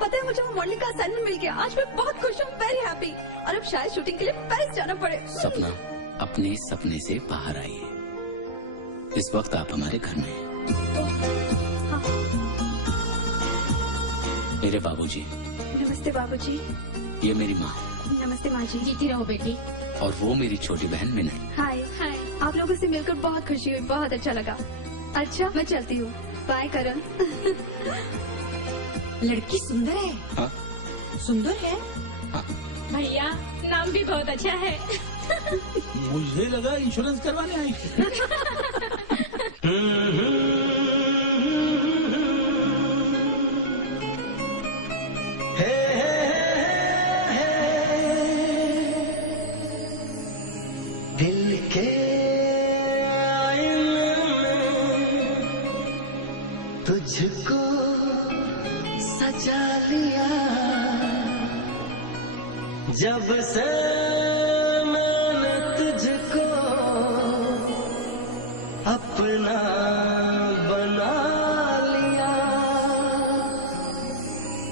पता है मुझे वो मॉडलिंग का असाइनमेंट मिल गया। आज मैं बहुत खुश हूँ, वेरी हैप्पी। और अब शायद शूटिंग के लिए पेरिस जाना पड़े। सपना, अपने सपने से बाहर आइए। इस वक्त आप हमारे घर में हैं। हाँ। मेरे बाबूजी। नमस्ते बाबूजी। ये मेरी माँ। नमस्ते माँ जी। जीती रहो बेटी। और वो मेरी छोटी बहन मिनल। हाय। आप लोगों से मिलकर बहुत खुशी हुई, बहुत अच्छा लगा। अच्छा, मैं चलती हूँ। बाय करण। लड़की सुंदर है। हाँ? सुंदर है। हाँ। भैया, नाम भी बहुत अच्छा है। मुझे लगा इंश्योरेंस करवाने आई थी। दिल के आईने में तुझको सजा लिया, जब से मैंने तुझको अपना बना लिया।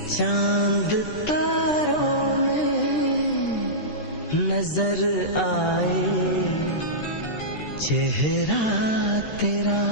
चांद तारों में नजर आए चेहरा तेरा।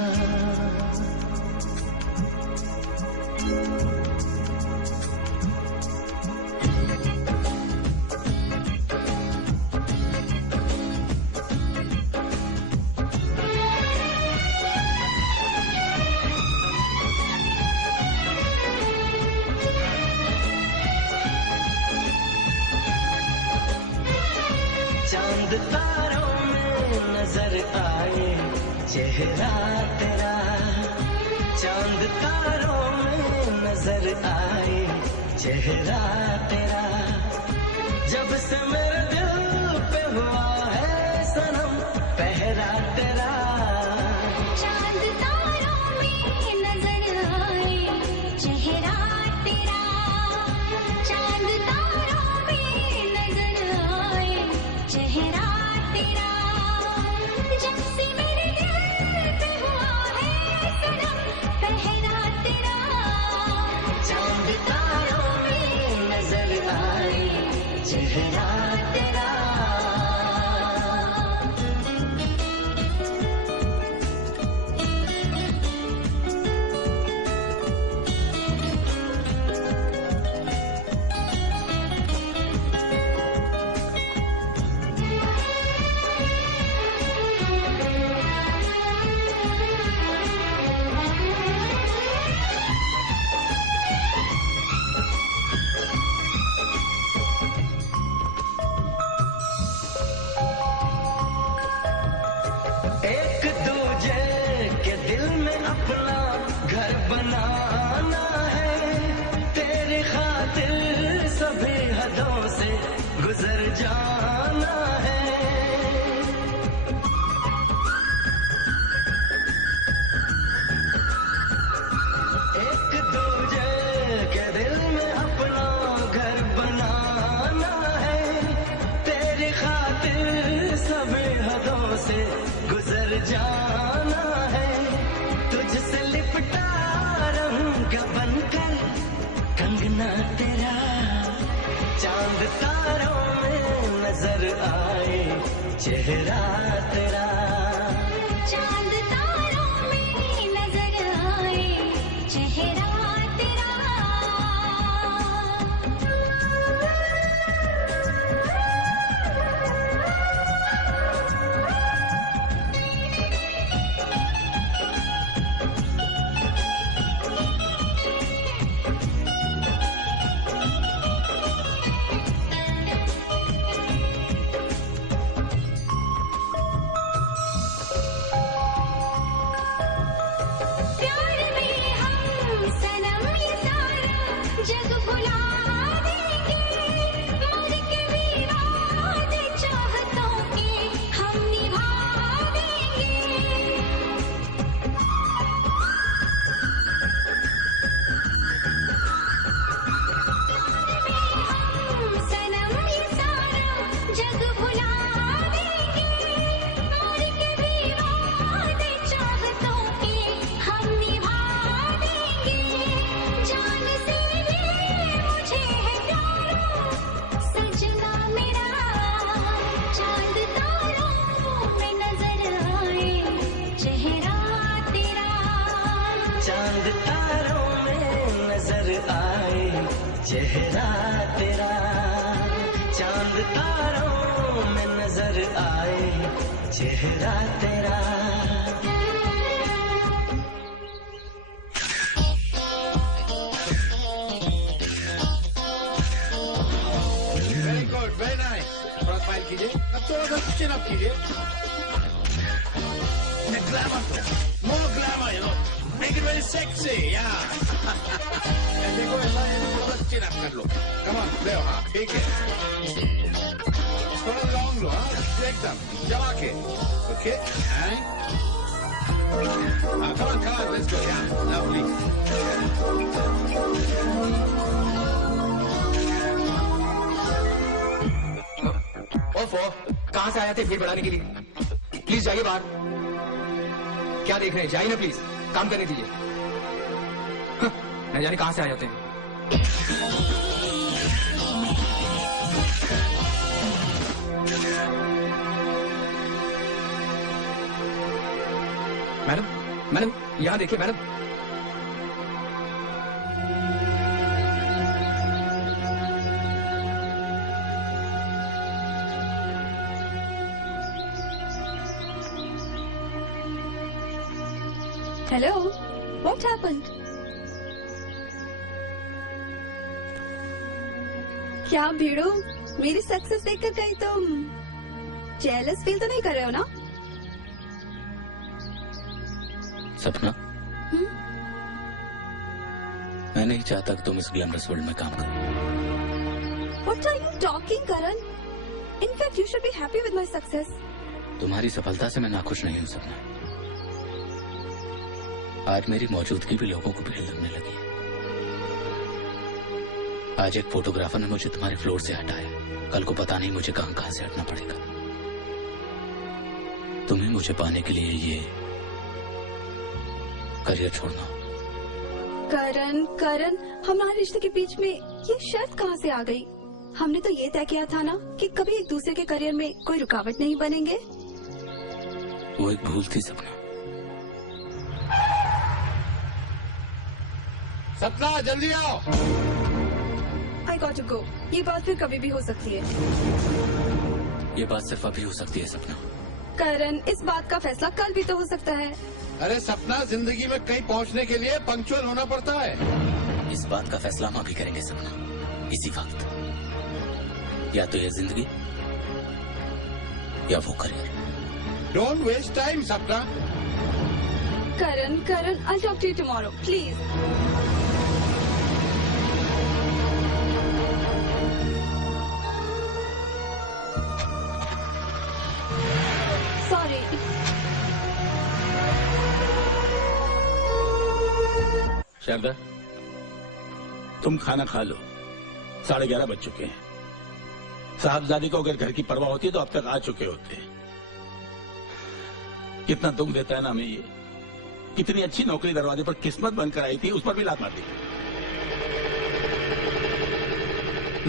चांद तारों में नजर आए चेहरा तेरा। चांद तारों में नजर आए चेहरा तेरा, जब से मेरे दिल पे हुआ है सनम पहरा तेरा। चांद तारों में नजर आए चेहरा तेरा, चांद तारों में नजर आए चेहरा तेरा, जब से मेरे दिल पे हुआ है सनम पहरा तेरा। चांद तारों में नजर आए चेहरा तेरा। एक दूजे के दिल में अपना घर बनाना है, तेरी खातिर सभी हदों से गुजर जाना है। एक दूजे के दिल में अपना घर बनाना है, तेरी खातिर सभी हदों से गुजर जाना है। तुझसे लिपटा रंग बनकर कंगना तेरा, चांद तारों में नजर आए चेहरा तेरा। चांद तारों में नजर आए चेहरा तेरा। प्यार में हम सनम ये सारा जग भुला देंगे, मर के भी वादे चाहतों के हम निभा देंगे। हम सनम ये सारा जग भुला देंगे, मर के भी वादे चाहतों के हम निभा देंगे। जान से भी मुझे है प्यार सजना मेरा, चांद तारों में नजर आए चेहरा तेरा। चांद तारों में नजर आए चेहरा तेरा, चांद तारों में नजर आए चेहरा तेरा। Very good, very nice. थोड़ा स्माइल कीजिए, अब थोड़ा सा चिन अप कीजिए। Glamour, more glamour, you know, make it very sexy, या। देखो ऐसा है, थोड़ा चिन अप कर लो। कम ऑन, ले हाँ, ठीक है। थोड़ा लॉन्ग लो, हाँ, एकदम जमा के, okay, come on, let's go, yeah, lovely. ओफो, कहाँ से आए थे भीड़ बढ़ाने के लिए? प्लीज जाइए बाहर। क्या देख रहे हैं? जाइए ना प्लीज, काम करने दीजिए। न जाने कहाँ से आ जाते हैं। मैडम, मैडम, यहाँ देखिए मैडम। Hello, what happened? क्या भीड़ो, मेरी सक्सेस देखकर कहीं तुम जेलस फील तो नहीं कर रहे हो ना? सपना, मैं नहीं चाहता कि तुम इस ग्लैमरस वर्ल्ड में काम करो। What are you talking, Karan? In fact, you should be happy with my success. तुम्हारी सफलता से मैं नाखुश नहीं हो सकता। आज मेरी मौजूदगी भी लोगों को भीड़ लगने लगी है। आज एक फोटोग्राफर ने मुझे तुम्हारे फ्लोर से हटाया, कल को पता नहीं मुझे कहां कहां से हटना पड़ेगा। तुम्हें मुझे पाने के लिए ये करियर छोड़ना हो। करण, हमारे रिश्ते के बीच में ये शर्त कहाँ से आ गई? हमने तो ये तय किया था ना कि कभी एक दूसरे के करियर में कोई रुकावट नहीं बनेंगे। वो एक भूल थी सपना। सपना जल्दी आओ। I got to go. ये बात फिर कभी भी हो सकती है। ये बात सिर्फ अभी हो सकती है सपना। करण, इस बात का फैसला कल भी तो हो सकता है। अरे सपना, जिंदगी में कहीं पहुंचने के लिए पंक्चुअल होना पड़ता है। इस बात का फैसला हम अभी करेंगे सपना, इसी वक्त। या तो ये जिंदगी या वो career. Don't waste time Sapna. Karan, I'll talk to you tomorrow, please. Sorry. Sharda, तुम खाना खा लो। 11:30 बज चुके हैं। साहबजादे को अगर घर की परवाह होती तो अब तक आ चुके होते। कितना दुख देता है ना हमें ये। कितनी अच्छी नौकरी दरवाजे पर किस्मत बनकर आई थी, उस पर भी लात मार दी।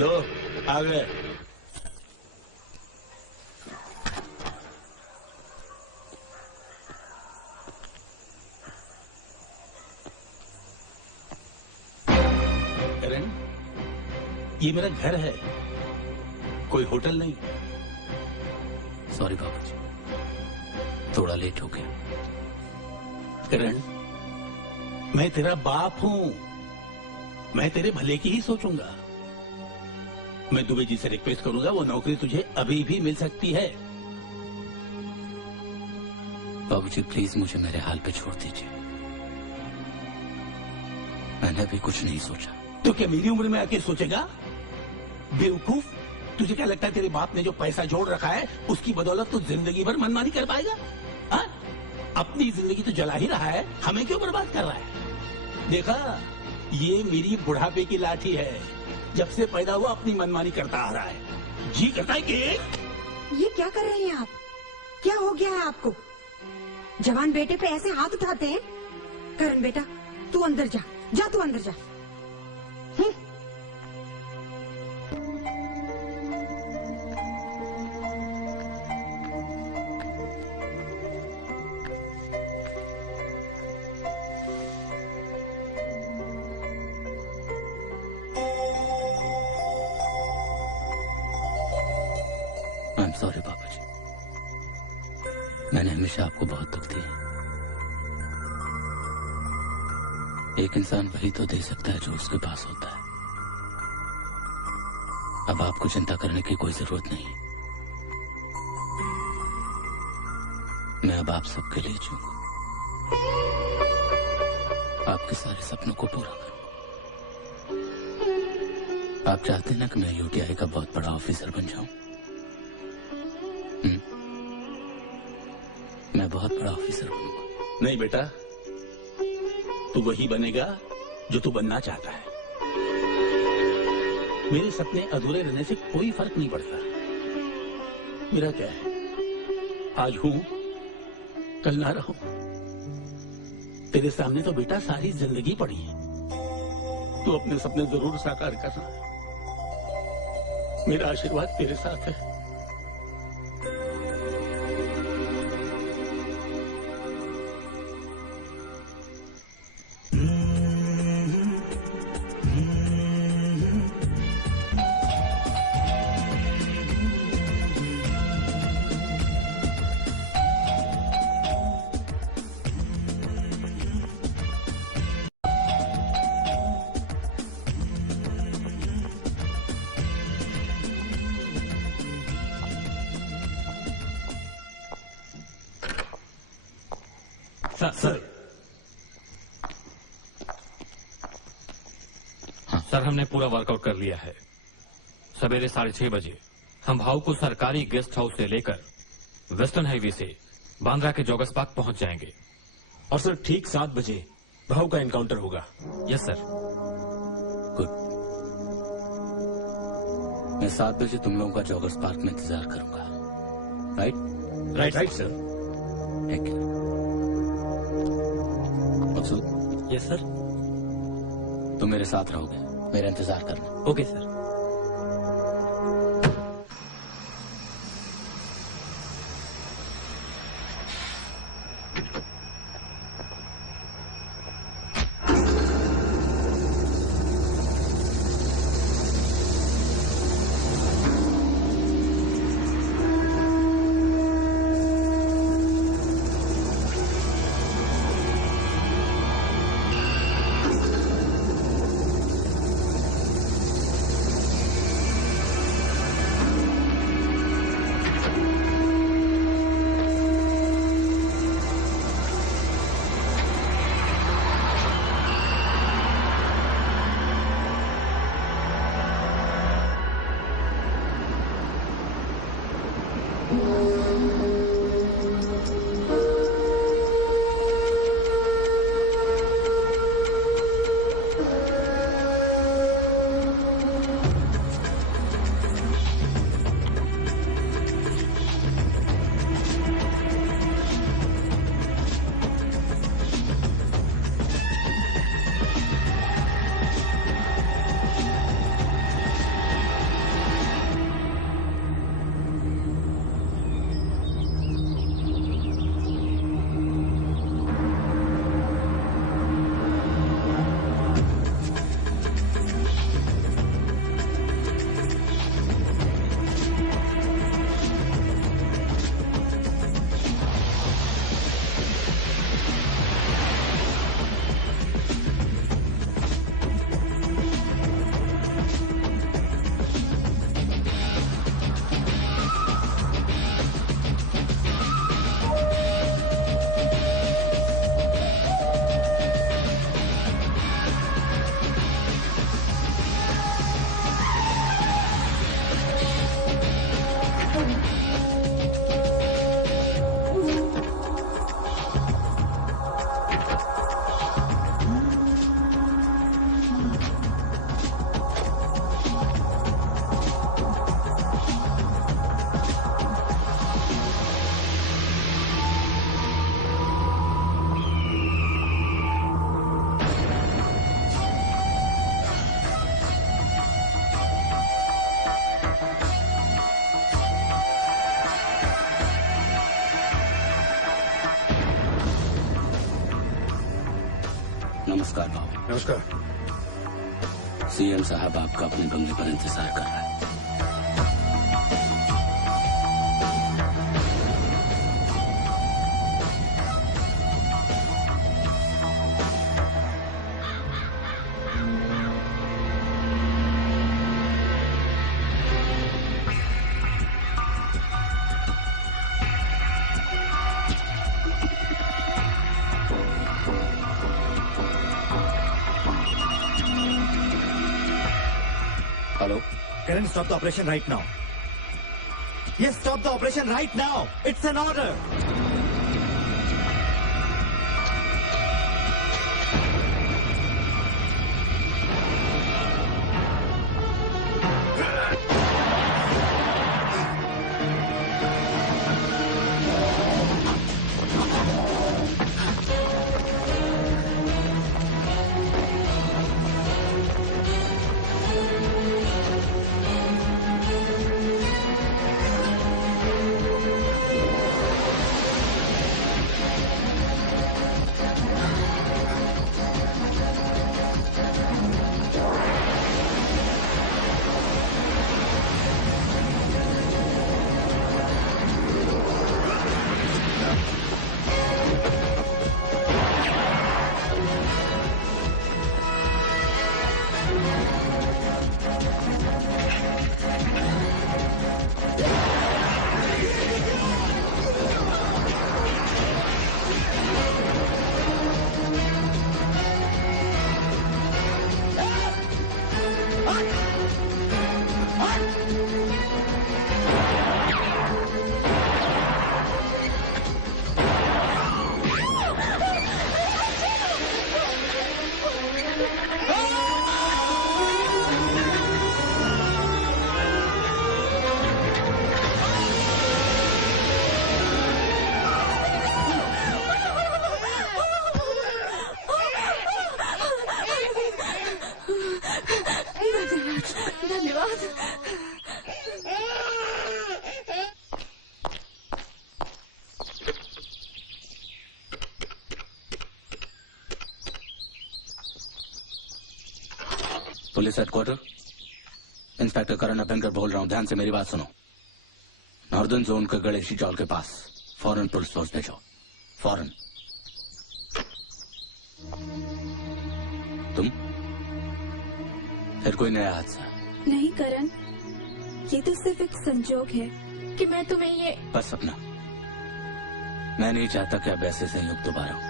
लो आ गए। करण, ये मेरा घर है, कोई होटल नहीं। सॉरी बाबूजी, थोड़ा लेट हो गया। करण, मैं तेरा बाप हूं, मैं तेरे भले की ही सोचूंगा। मैं दुबे जी से रिक्वेस्ट करूंगा, वो नौकरी तुझे अभी भी मिल सकती है। बाबूजी प्लीज मुझे मेरे हाल पे छोड़ दीजिए। मैंने अभी कुछ नहीं सोचा। तो क्या मेरी उम्र में आके सोचेगा? बेवकूफ, तुझे क्या लगता है तेरे बाप ने जो पैसा जोड़ रखा है उसकी बदौलत तू जिंदगी भर मनमानी कर पाएगा? हा? अपनी जिंदगी तो जला ही रहा है, हमें क्यों बर्बाद कर रहा है? देखा, ये मेरी बुढ़ापे की लाठी है। जब से पैदा हुआ अपनी मनमानी करता आ रहा है। जी करता है कि ये क्या कर रहे हैं आप? क्या हो गया है आपको? जवान बेटे पे ऐसे हाथ उठाते हैं? करण बेटा, तू अंदर जा, तू अंदर जा। सॉरी बाबूजी, मैंने हमेशा आपको बहुत दुख दिया। एक इंसान वही तो दे सकता है जो उसके पास होता है। अब आपको चिंता करने की कोई जरूरत नहीं। मैं अब आप सबके लिए जीऊंगा, आपके सारे सपनों को पूरा करूंगा। आप चाहते हैं ना कि मैं यूटीआई का बहुत बड़ा ऑफिसर बन जाऊं? मैं बहुत बड़ा ऑफिसर बनूंगा। नहीं बेटा, तू वही बनेगा जो तू बनना चाहता है। मेरे सपने अधूरे रहने से कोई फर्क नहीं पड़ता। मेरा क्या है, आज हूं कल ना रहूं। तेरे सामने तो बेटा सारी जिंदगी पड़ी है। तू अपने सपने जरूर साकार करना। मेरा आशीर्वाद तेरे साथ है। सर सर हमने पूरा वर्कआउट कर लिया है। सवेरे 6:30 बजे हम भाव को सरकारी गेस्ट हाउस से लेकर वेस्टर्न हाईवे से बांद्रा के जोगस पार्क पहुंच जाएंगे। और सर ठीक 7 बजे भाव का एनकाउंटर होगा। Yes sir. गुड। मैं 7 बजे तुम लोगों का जोगर्स पार्क में इंतजार करूंगा। Right right sir. Thank you. Maqsood. Yes sir. तुम मेरे साथ रहोगे, मेरा इंतजार करना। Okay sir. नमस्कार बाबू। नमस्कार। सीएम साहब आपका अपने बंगले पर इंतजार कर रहा है। Hello? Karan, stop the operation right now. Yes, stop the operation right now. It's an order. Police headquarter, inspector Karan Abhyankar बोल रहा हूँ, ध्यान से मेरी बात सुनो। नॉर्दर्न जोन के गणेशी चौल के पास फौरन पुलिस फोर्स भेजो, फौरन। तुम? फिर कोई नया हादसा? नहीं करण, ये तो सिर्फ एक संजोग है कि मैं तुम्हें ये। बस सपना, मैं नहीं चाहता कि अब ऐसे संयोग दोबारा हो।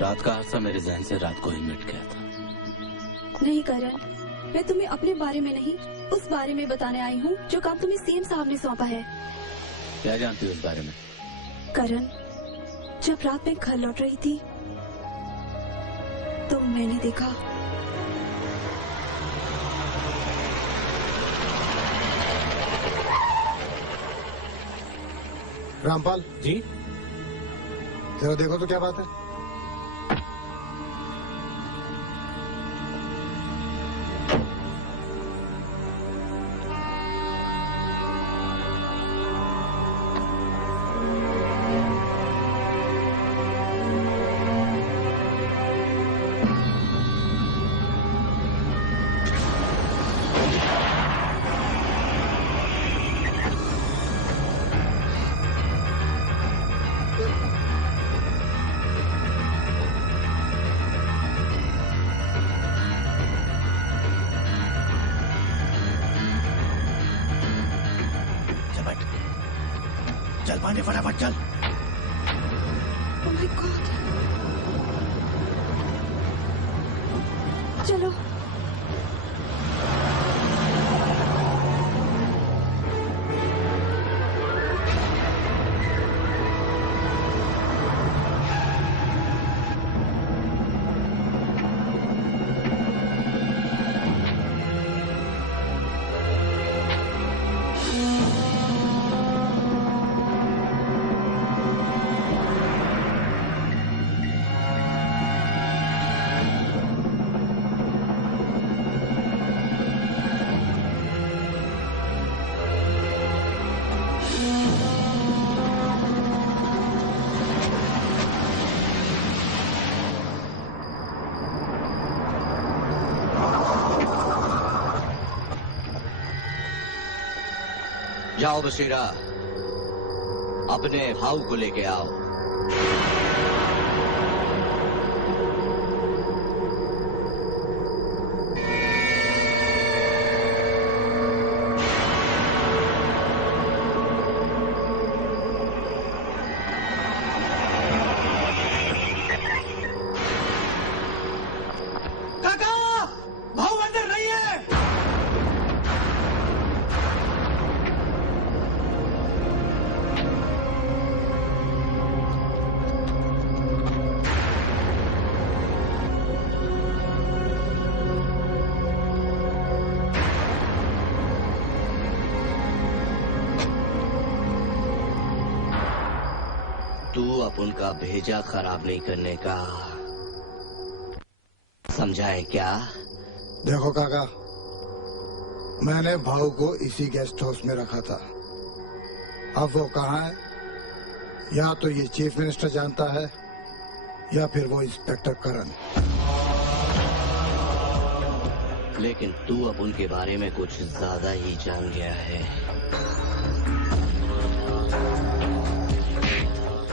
रात का हादसा मेरे जहन से रात को ही मिट गया था। नहीं करण, मैं तुम्हें अपने बारे में नहीं, उस बारे में बताने आई हूँ जो काम तुम्हें सीएम साहब ने सौंपा है। क्या जानती हो इस बारे में? करण, जब रात में घर लौट रही थी तो मैंने देखा। रामपाल जी, जरा देखो तो क्या बात है। चल पांडे, फटाफट चल। Oh my God! चलो। जाओ बशीरा, अपने भाऊ को लेके आओ। काका, भाऊ अंदर नहीं है। तू अब उनका भेजा खराब नहीं करने का समझा है क्या? देखो काका, मैंने भाऊ को इसी गेस्ट हाउस में रखा था। अब वो कहाँ है, या तो ये चीफ मिनिस्टर जानता है या फिर वो इंस्पेक्टर करण। लेकिन तू अब उनके बारे में कुछ ज्यादा ही जान गया है।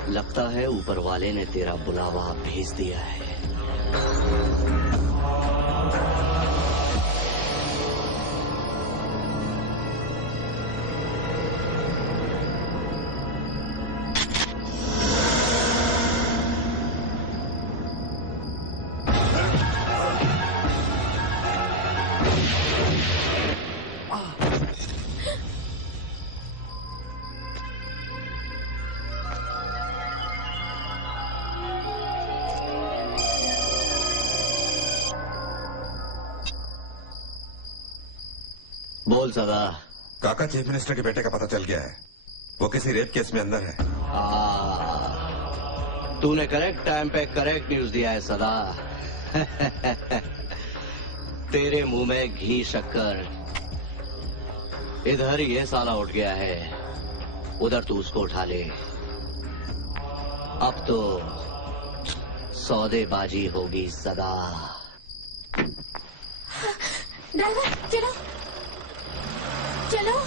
लगता है ऊपर वाले ने तेरा बुलावा भेज दिया है। बोल सदा। काका, चीफ मिनिस्टर के बेटे का पता चल गया है। वो किसी रेप केस में अंदर है। तूने करेक्ट टाइम पे करेक्ट न्यूज दिया है सदा। तेरे मुंह में घी शक्कर। इधर ये साला उठ गया है, उधर तू उसको उठा ले। अब तो सौदेबाजी होगी सदा। ड्राइवर चलो चलो।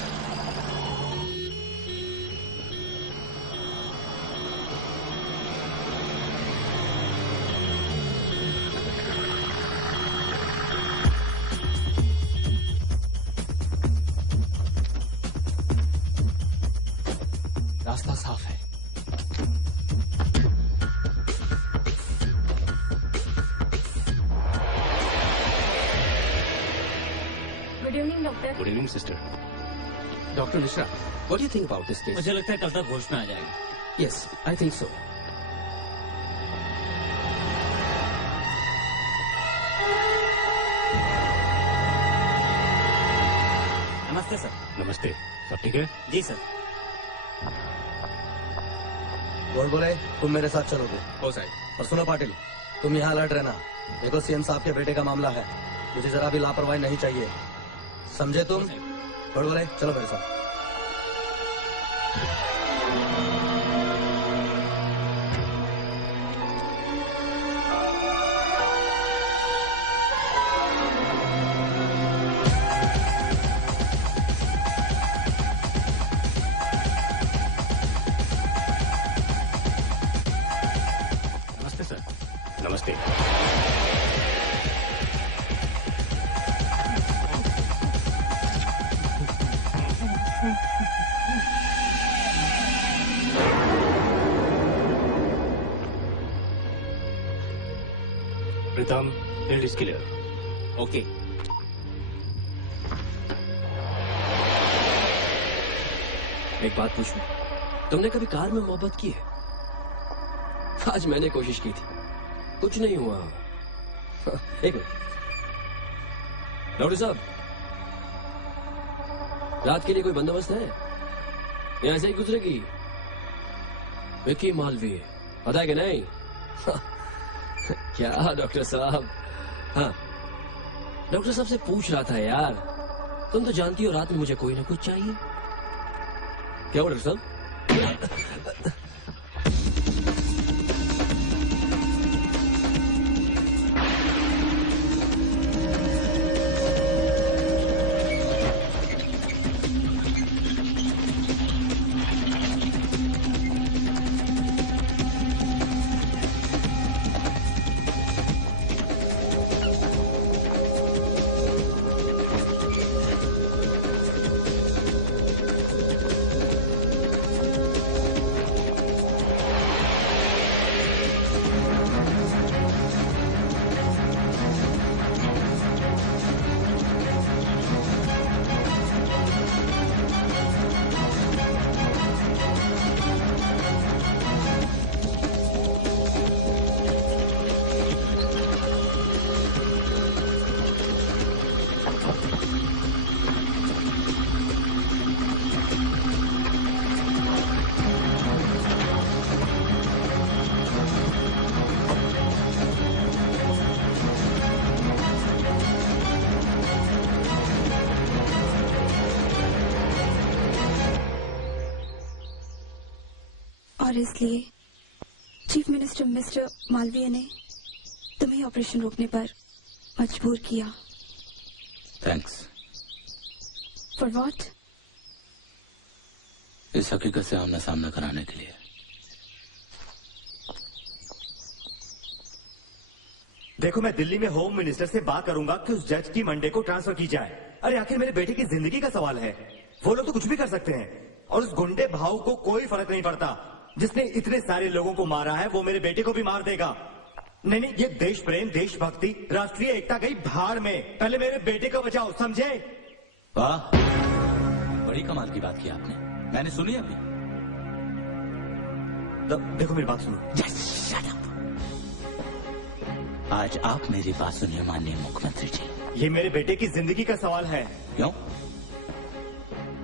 रास्ता साफ है। Good evening doctor. Good evening sister. Doctor Mishra, what do you think about this case? मुझे लगता है कल तक होश में आ जाएगा। Yes, I think so. नमस्ते सर। नमस्ते। सब ठीक है? जी सर। बोल बोले तुम मेरे साथ चलोगे? हो साहब। और सुनो पाटिल, तुम यहाँ अलर्ट रहना। देखो सीएम साहब के बेटे का मामला है, मुझे जरा भी लापरवाही नहीं चाहिए, समझे तुम? बोल बोले चलो मेरे साथ। नमस्ते सर। नमस्ते। प्रीतम, फील्ड इज क्लियर। ओके। एक बात पूछूं, तुमने कभी कार में मोहब्बत की है? आज मैंने कोशिश की थी, कुछ नहीं हुआ। एक मिनट, डॉक्टर साहब, रात के लिए कोई बंदोबस्त है या ऐसे ही गुजरेगी? विक्की मालवीय, पता है कि नहीं? क्या डॉक्टर साहब? हाँ, डॉक्टर साहब से पूछ रहा था यार, तुम तो जानती हो रात में मुझे कोई ना कुछ चाहिए। क्या डॉक्टर साहब? और इसलिए चीफ मिनिस्टर मिस्टर मालवीय ने तुम्हें ऑपरेशन रोकने पर मजबूर किया। थैंक्स। For what? इस हकीकत से आमना सामना कराने के लिए। देखो, मैं दिल्ली में होम मिनिस्टर से बात करूंगा कि उस जज की मंडे को ट्रांसफर की जाए। अरे आखिर मेरे बेटे की जिंदगी का सवाल है, वो लोग तो कुछ भी कर सकते हैं और उस गुंडे भाव को कोई फर्क नहीं पड़ता। जिसने इतने सारे लोगों को मारा है वो मेरे बेटे को भी मार देगा। नहीं नहीं, ये देश प्रेम, देशभक्ति, राष्ट्रीय एकता गई भाड़ में। पहले मेरे बेटे को बचाओ, समझे? वाह, बड़ी कमाल की बात की आपने, मैंने सुनी अभी। देखो मेरी बात सुनो। Shut up. आज आप मेरी बात सुनिए माननीय मुख्यमंत्री जी। ये मेरे बेटे की जिंदगी का सवाल है। क्यों?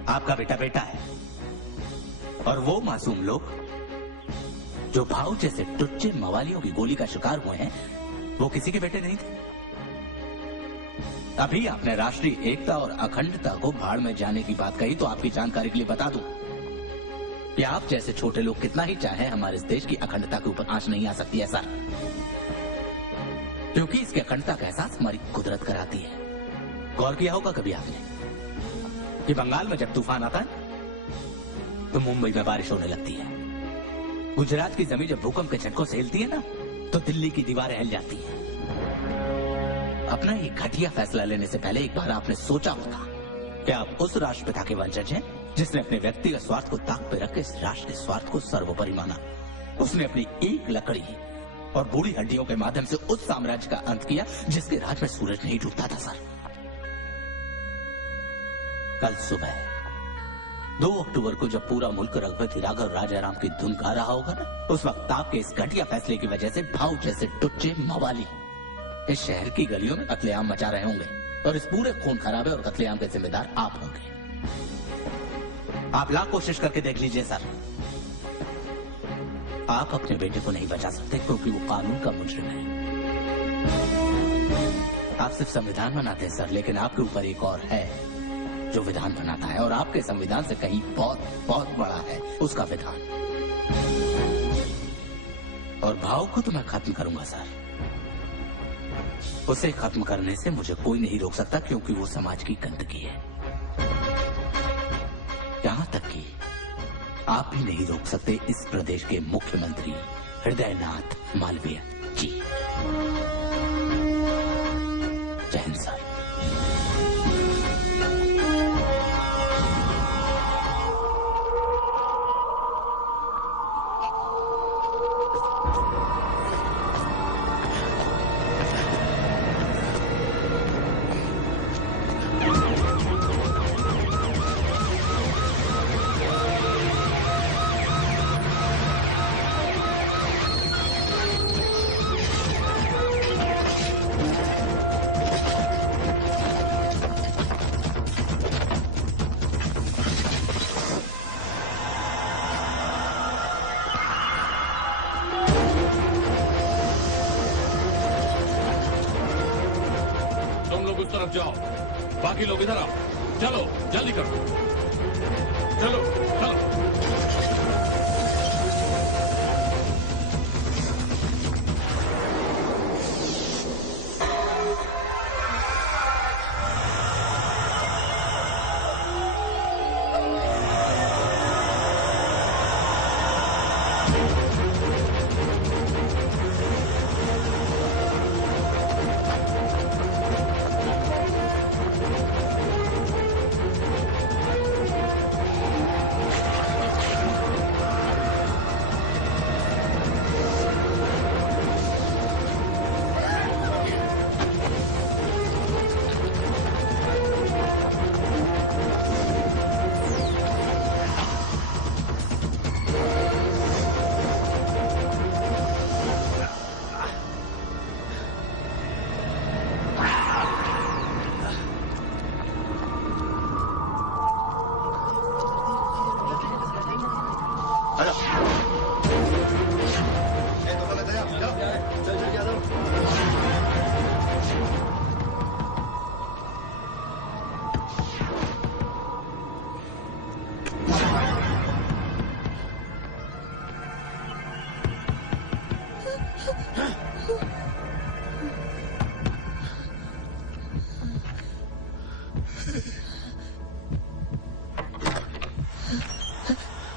आपका बेटा बेटा है और वो मासूम लोग जो भाव जैसे टुच्चे मवालियों की गोली का शिकार हुए हैं, वो किसी के बेटे नहीं थे। अभी आपने राष्ट्रीय एकता और अखंडता को भाड़ में जाने की बात कही, तो आपकी जानकारी के लिए बता दूं कि आप जैसे छोटे लोग कितना ही चाहें, हमारे इस देश की अखंडता के ऊपर आंच नहीं आ सकती है सर, क्योंकि इसकी अखंडता का एहसास हमारी कुदरत कराती है। गौर किया होगा कभी आपने कि बंगाल में जब तूफान आता है तो मुंबई में बारिश होने लगती है। गुजरात की जमीन जब भूकंप के झटकों से हिलती है ना तो दिल्ली की दीवारें हिल जाती हैं। अपना ये घटिया फैसला लेने से पहले एक बार आपने सोचा होगा कि आप उस राष्ट्रपिता के वंशज हैं जिसने अपने व्यक्तिगत स्वार्थ को ताक पे रख के इस राष्ट्र के स्वार्थ को सर्वोपरि माना। उसने अपनी एक लकड़ी और बूढ़ी हड्डियों के माध्यम से उस साम्राज्य का अंत किया जिसके राज में सूरज नहीं डूबता था। सर, कल सुबह 2 अक्टूबर को जब पूरा मुल्क रघुपति राघव राजाराम की धुन गा रहा होगा ना, उस वक्त आपके इस घटिया फैसले की वजह से भाव जैसे टुच्चे मवाली इस शहर की गलियों में कत्लेआम मचा रहे होंगे और इस पूरे खून खराबे और कत्लेआम के जिम्मेदार आप होंगे। आप लाख कोशिश करके देख लीजिए सर, आप अपने बेटे को नहीं बचा सकते क्योंकि वो कानून का मुजरिम है। आप सिर्फ संविधान बनाते हैं सर, लेकिन आपके ऊपर एक और है जो विधान बनाता है और आपके संविधान से कहीं बहुत बहुत बड़ा है उसका विधान। और भाव को तो मैं खत्म करूंगा सर, उसे खत्म करने से मुझे कोई नहीं रोक सकता क्योंकि वो समाज की गंदगी है। यहां तक कि आप भी नहीं रोक सकते इस प्रदेश के मुख्यमंत्री हृदयनाथ मालवीय जी। जय हिंद सर। जाओ, बाकी लोग इधर आओ। चलो जल्दी करो, चलो चलो।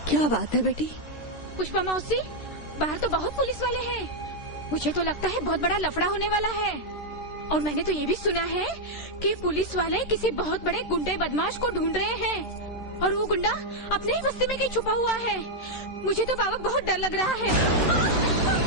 क्या बात है बेटी? पुष्पा मौसी, बाहर तो बहुत पुलिस वाले हैं। मुझे तो लगता है बहुत बड़ा लफड़ा होने वाला है। और मैंने तो ये भी सुना है कि पुलिस वाले किसी बहुत बड़े गुंडे बदमाश को ढूंढ रहे हैं और वो गुंडा अपने ही बस्ती में कहीं छुपा हुआ है। मुझे तो बाबा बहुत डर लग रहा है।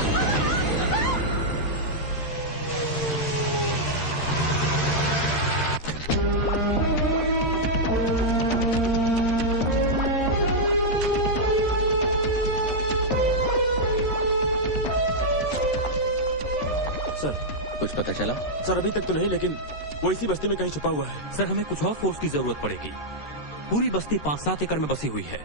कुछ पता चला? सर अभी तक तो नहीं, लेकिन वो इसी बस्ती में कहीं छुपा हुआ है। सर हमें कुछ और फोर्स की जरूरत पड़ेगी। पूरी बस्ती 5-7 एकड़ में बसी हुई है।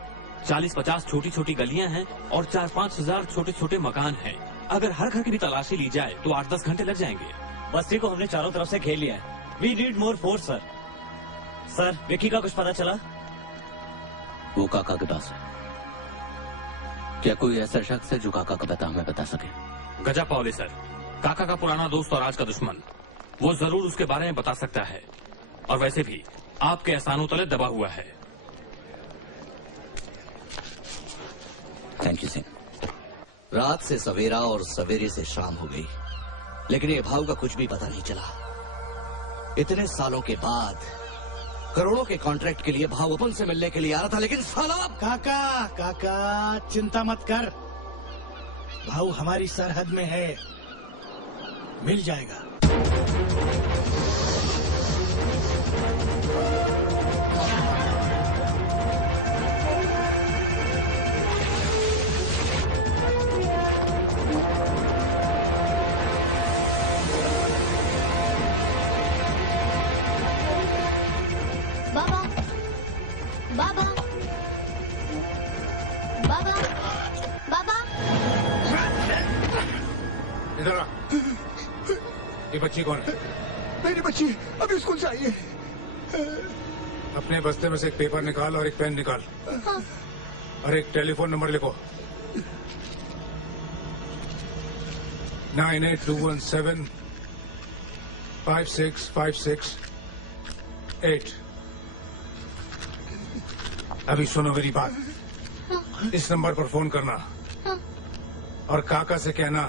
40-50 छोटी छोटी गलियां हैं और 4-5 हजार छोटे छोटे मकान हैं। अगर हर घर की भी तलाशी ली जाए तो 8-10 घंटे लग जाएंगे। बस्ती को हमने चारों तरफ से घेर लिया है। We need more force sir. Sir Vicky का कुछ पता चला? वो काका के पास है। क्या कोई ऐसा शख्स है जो काका का पता हमें बता सके? गजा पावले सर, काका का पुराना दोस्त और आज का दुश्मन। वो जरूर उसके बारे में बता सकता है। और वैसे भी आपके एहसानों तले दबा हुआ है। Thank you Singh. रात से सवेरा और सवेरे से शाम हो गई, लेकिन ये भाव का कुछ भी पता नहीं चला। इतने सालों के बाद करोड़ों के कॉन्ट्रैक्ट के लिए भाव अपन से मिलने के लिए आ रहा था, लेकिन साला काका काका चिंता मत कर, भाव हमारी सरहद में है, मिल जाएगा। बाबा बाबा बाबा बाबा इधर आ। ये बच्ची कौन है? मेरी बच्ची अभी स्कूल से आई है। अपने बस्ते में से एक पेपर निकाल और एक पेन निकाल। हाँ। और एक टेलीफोन नंबर लिखो। 98217 56568। अभी सुनो मेरी बात, इस नंबर पर फोन करना और काका से कहना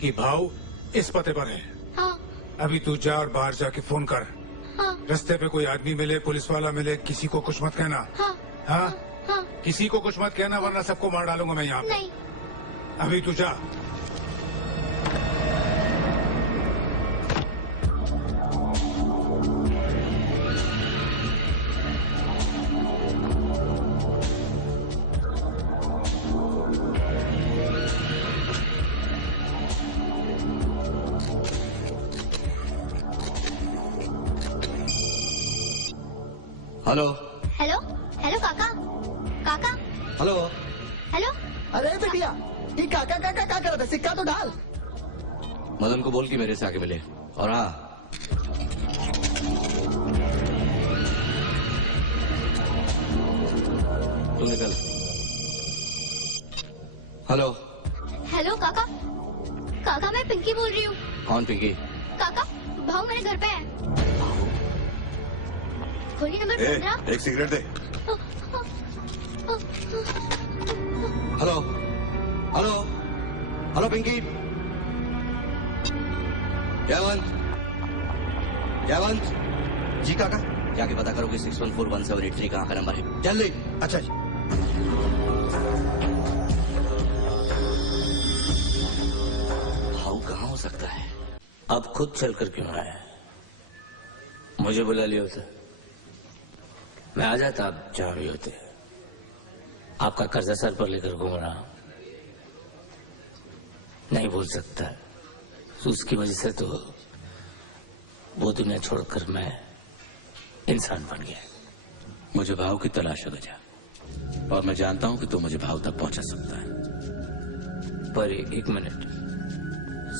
कि भाव इस पते पर है। अभी तू जा और बाहर जाके फोन कर। रास्ते पे कोई आदमी मिले, पुलिस वाला मिले, किसी को कुछ मत कहना। हाँ? किसी को कुछ मत कहना, वरना सबको मार डालूंगा मैं यहाँ पे। अभी तू जा। हेलो हेलो हेलो काका काका हेलो हेलो। अरे बेटिया, ये काका काका क्या कर रहा था? सिक्का तो डाल। मदन को बोल कि मेरे से आके मिले। और हाँ, तू निकल। हेलो हेलो काका काका मैं पिंकी बोल रही हूँ। कौन पिंकी? काका भाव मेरे घर पे है। खोली नंबर 15। एक सिगरेट दे। Hello hello hello Pinky. Jaywant Jaywant ji काका, जाके पता करो कि 614173 कहाँ का नंबर है, जल्दी। अच्छा जी। भाव कहाँ हो सकता है? अब खुद चलकर क्यों आया? मुझे बुला लिया होता, मैं आ जाता। आप जहां भी होते। आपका कर्जा सर पर लेकर घूम रहा हूं, नहीं भूल सकता। उसकी वजह से तो वो दुनिया छोड़कर मैं इंसान बन गया। मुझे भाव की तलाश है गजा, और मैं जानता हूं कि तू मुझे भाव तक पहुंचा सकता है। पर एक मिनट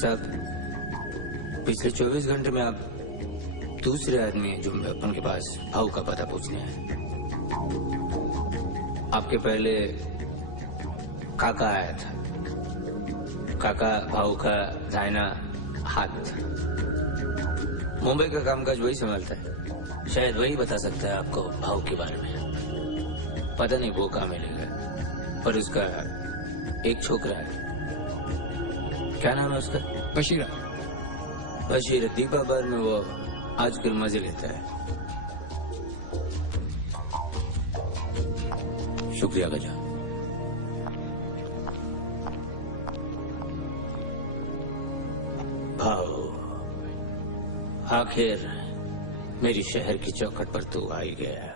साहब, पिछले 24 घंटे में आप दूसरे आदमी हैं जो अपन के पास भाव का पता पूछने हैं। आपके पहले काका आया था। काका भाव का दाहिना हाथ था। मुंबई का कामकाज वही संभालता है, शायद वही बता सकता है आपको भाव के बारे में। पता नहीं वो कहाँ मिलेगा, पर उसका एक छोकरा है। क्या नाम है उसका? बशीरा। बशीर दीपा बार में वो आजकल मजे लेता है। शुक्रिया गजा। भाव, आखिर मेरी शहर की चौखट पर तू आ ही गया।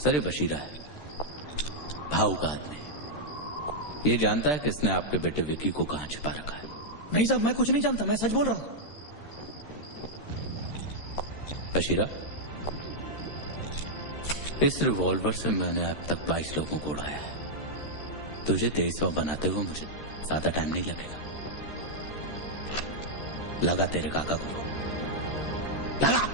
सर ये बशीरा है, भाव का आदमी। ये जानता है कि इसने आपके बेटे विकी को कहां छिपा रखा है। नहीं साहब, मैं कुछ नहीं जानता, मैं सच बोल रहा हूँ। बशीरा, इस रिवॉल्वर से मैंने अब तक 22 लोगों को उड़ाया है। तुझे 2300 बनाते हुए मुझे ज्यादा टाइम नहीं लगेगा। लगा तेरे काका को, लगा।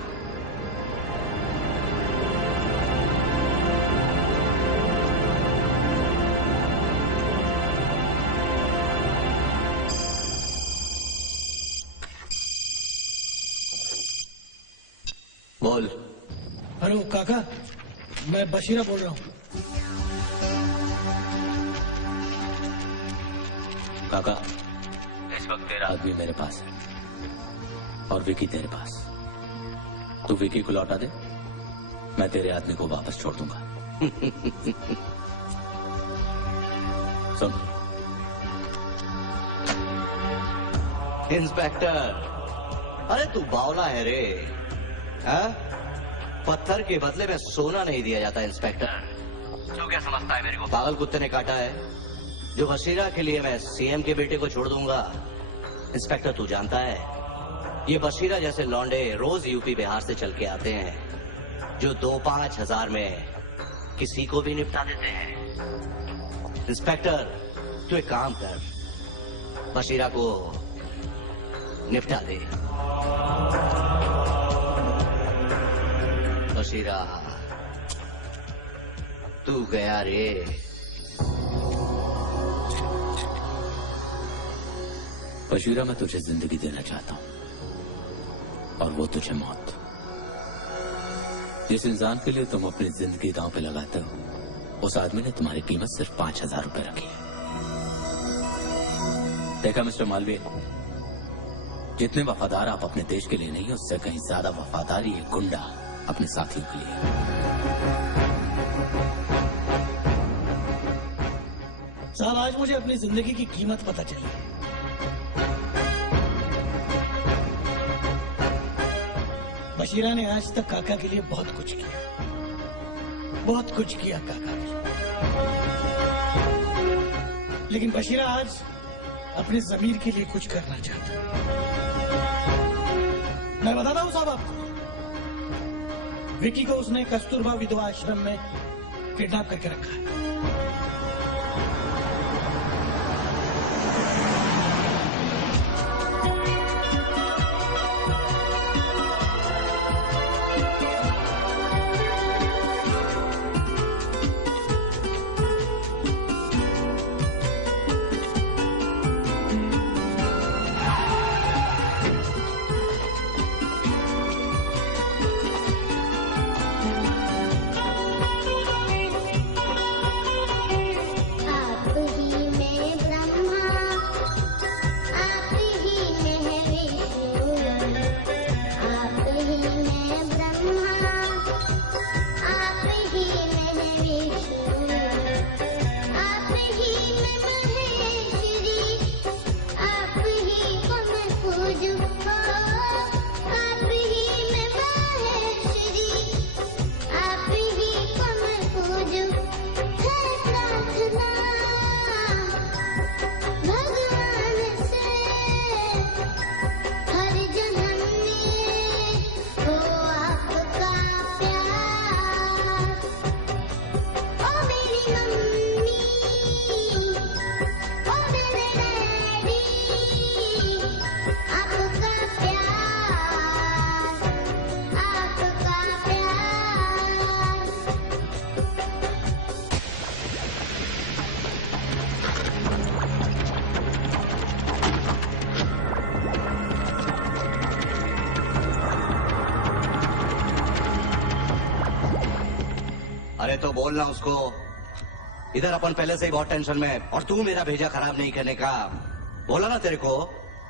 बोल। हेलो काका, मैं बशीरा बोल रहा हूँ। काका, इस वक्त तेरा आदमी मेरे पास है और विकी तेरे पास। तू विकी को लौटा दे, मैं तेरे आदमी को वापस छोड़ दूंगा। सुन इंस्पेक्टर, अरे तू बावला है रे। हाँ? पत्थर के बदले में सोना नहीं दिया जाता इंस्पेक्टर। तू क्या समझता है मेरे को? पागल कुत्ते ने काटा है जो बशीरा के लिए मैं सीएम के बेटे को छोड़ दूंगा। इंस्पेक्टर, तू जानता है ये बशीरा जैसे लौंडे रोज यूपी बिहार से चल के आते हैं, जो 2-5 हजार में किसी को भी निपटा देते हैं। इंस्पेक्टर, तू एक काम कर, बशीरा को निपटा दे। बशीरा, तू गया रे। बशीरा, मैं तुझे जिंदगी देना चाहता हूं और वो तुझे मौत। जिस इंसान के लिए तुम अपनी जिंदगी दांव पे लगाते हो, उस आदमी ने तुम्हारी कीमत सिर्फ 5000 रुपए रखी है। देखा मिस्टर मालवीय, जितने वफादार आप अपने देश के लिए नहीं, उससे कहीं ज्यादा वफादारी एक गुंडा अपने साथियों के लिए। साहब, आज मुझे अपनी जिंदगी की कीमत पता चली। बशीरा ने आज तक काका के लिए बहुत कुछ किया, बहुत कुछ किया काका के लिए। लेकिन बशीरा आज अपने जमीर के लिए कुछ करना चाहता है। मैं बताता हूं साहब आपको, विकी को उसने कस्तूरबा विधवा आश्रम में किडनैप करके रखा है। अरे तो बोलना उसको, इधर अपन पहले से ही बहुत टेंशन में, और तू मेरा भेजा खराब नहीं करने का। बोला ना तेरे को,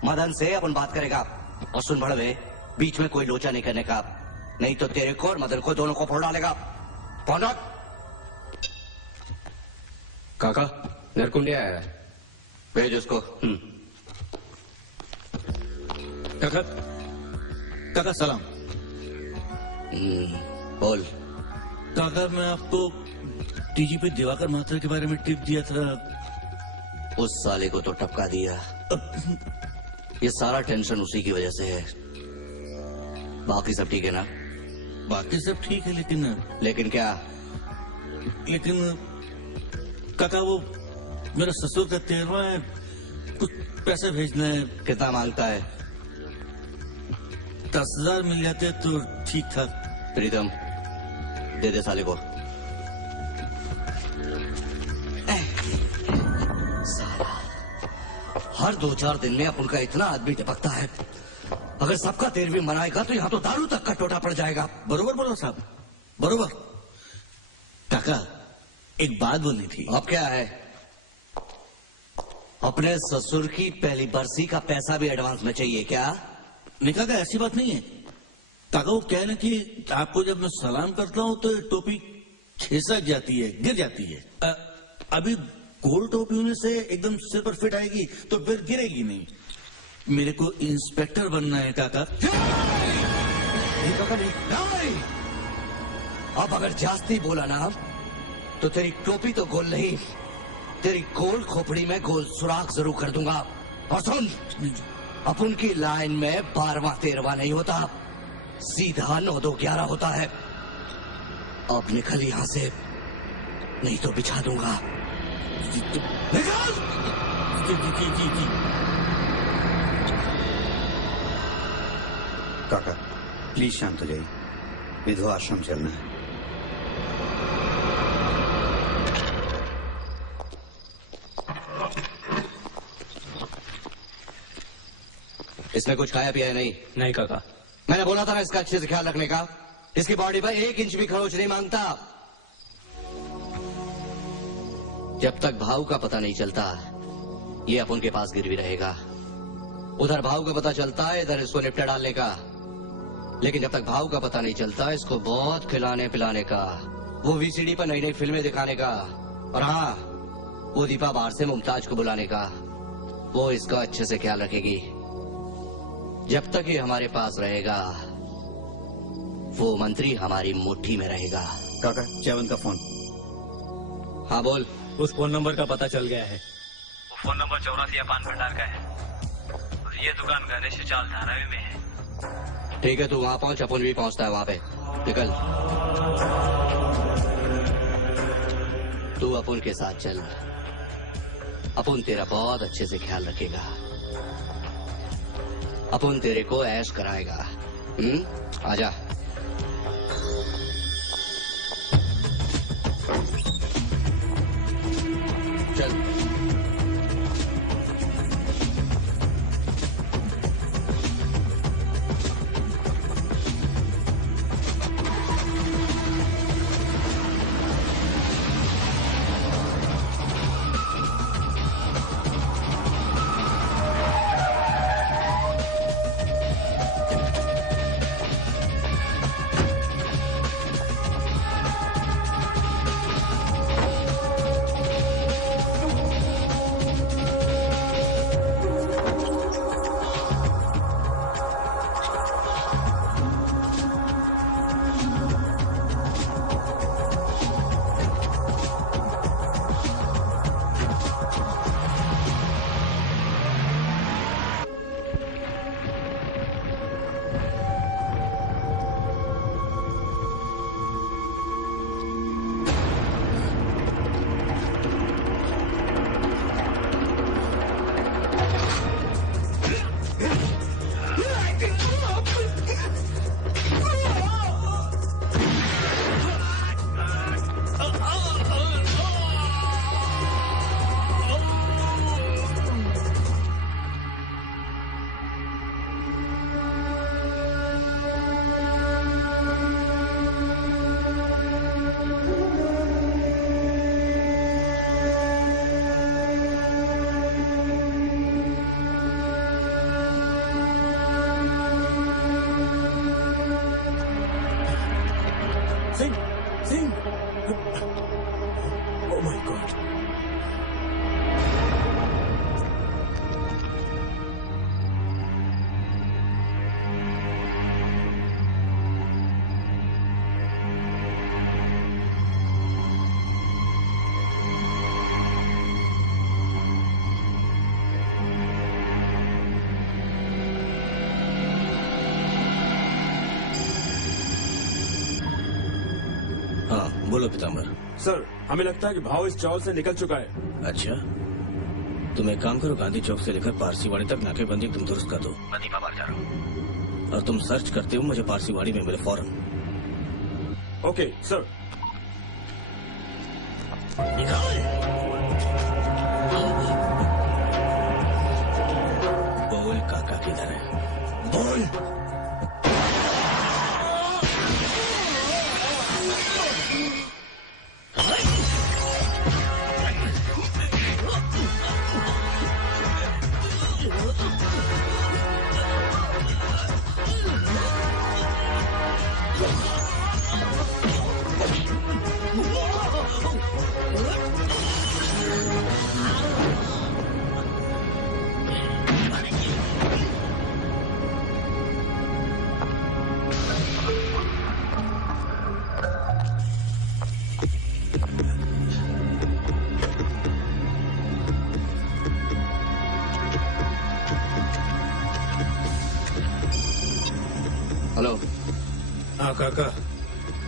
मदन से अपन बात करेगा। और सुन बड़वे, बीच में कोई लोचा नहीं करने का, नहीं तो तेरे को और मदन को दोनों को फोड़ डालेगा। फोड़। काका, नरकुंडिया आया है, भेज उसको। काका, काका सलाम। बोल। काका मैं आपको डीजीपी दिवाकर महात्रा के बारे में टिप दिया था। उस साले को तो टपका दिया। ये सारा टेंशन उसी की वजह से है। बाकी सब ठीक है ना? बाकी सब ठीक है लेकिन क्या? लेकिन काका वो मेरा ससुर का 13वां है, कुछ पैसे भेजना है। कितना मांगता है? 10,000 मिल जाते तो ठीक था। प्रीतम दे दे साले को। साला हर 2-4 दिन में अपन का इतना आदमी टपकता है। अगर सबका 13वीं मनाएगा तो यहाँ तो दारू तक का टोटा पड़ जाएगा। बरोबर बोला साहब, बरोबर। काका एक बात बोलनी थी। अब क्या है? अपने ससुर की पहली बरसी का पैसा भी एडवांस में चाहिए क्या? नहीं काका ऐसी बात नहीं है। काका वो क्या है ना कि आपको जब मैं सलाम करता हूँ तो टोपी खिसक जाती है, गिर जाती है। अभी गोल टोपी होने से एकदम सिर पर फिट आएगी तो फिर गिरेगी नहीं। मेरे को इंस्पेक्टर बनना है काका। काका नहीं। अब अगर जास्ती बोला ना तो तेरी टोपी तो गोल नहीं, तेरी गोल खोपड़ी में गोल सुराख जरूर कर दूंगा। और सुन, अपन की लाइन में 12वां 13वां नहीं होता, सीधा 9-2-11 होता है। अब निकल यहां से, नहीं तो बिछा दूंगा। निकल! काका प्लीज शांत हो जाइए, विधवा आश्रम चलना है। इसमें कुछ खाया पिया है नहीं? नहीं काका। मैंने बोला था ना इसका अच्छे से ख्याल रखने का। इसकी बॉडी पर 1 इंच भी खरोच नहीं मांगता। जब तक भाव का पता नहीं चलता ये अपन के पास गिरवी रहेगा। उधर भाव का पता चलता है, इधर इसको निपटा डालने का। लेकिन जब तक भाव का पता नहीं चलता इसको बहुत खिलाने पिलाने का, वो वीसीडी पर नई नई फिल्में दिखाने का, और हाँ वो दीपा बाहर से मुमताज को बुलाने का। वो इसका अच्छे से ख्याल रखेगी। जब तक ये हमारे पास रहेगा वो मंत्री हमारी मुट्ठी में रहेगा। काका चैवन का फोन। हाँ बोल। उस फोन नंबर का पता चल गया है। वो फोन नंबर 84 पान भंडार का है और ये दुकान गणेश चाल धारावी में है। ठीक है तू वहां पहुंच, अपन भी पहुंचता है वहां पे। निकल। तू अपन के साथ चल, अपन तेरा बहुत अच्छे से ख्याल रखेगा। अपन तेरे को ऐश कराएगा। आजा। चल। हाँ बोलो पीताम्बर। सर हमें लगता है कि भाव इस चौल से निकल चुका है। अच्छा, तुम एक काम करो, गांधी चौक से लेकर पारसीवाड़ी तक नाकेबंदी तुम दुरुस्त कर दो। मैं दीपा बाहर जा रहा हूँ और तुम सर्च करते हो, मुझे पारसीवाड़ी में मिले फौरन। Okay sir. बोल काका किधर है? बोल। हेलो। हाँ काका,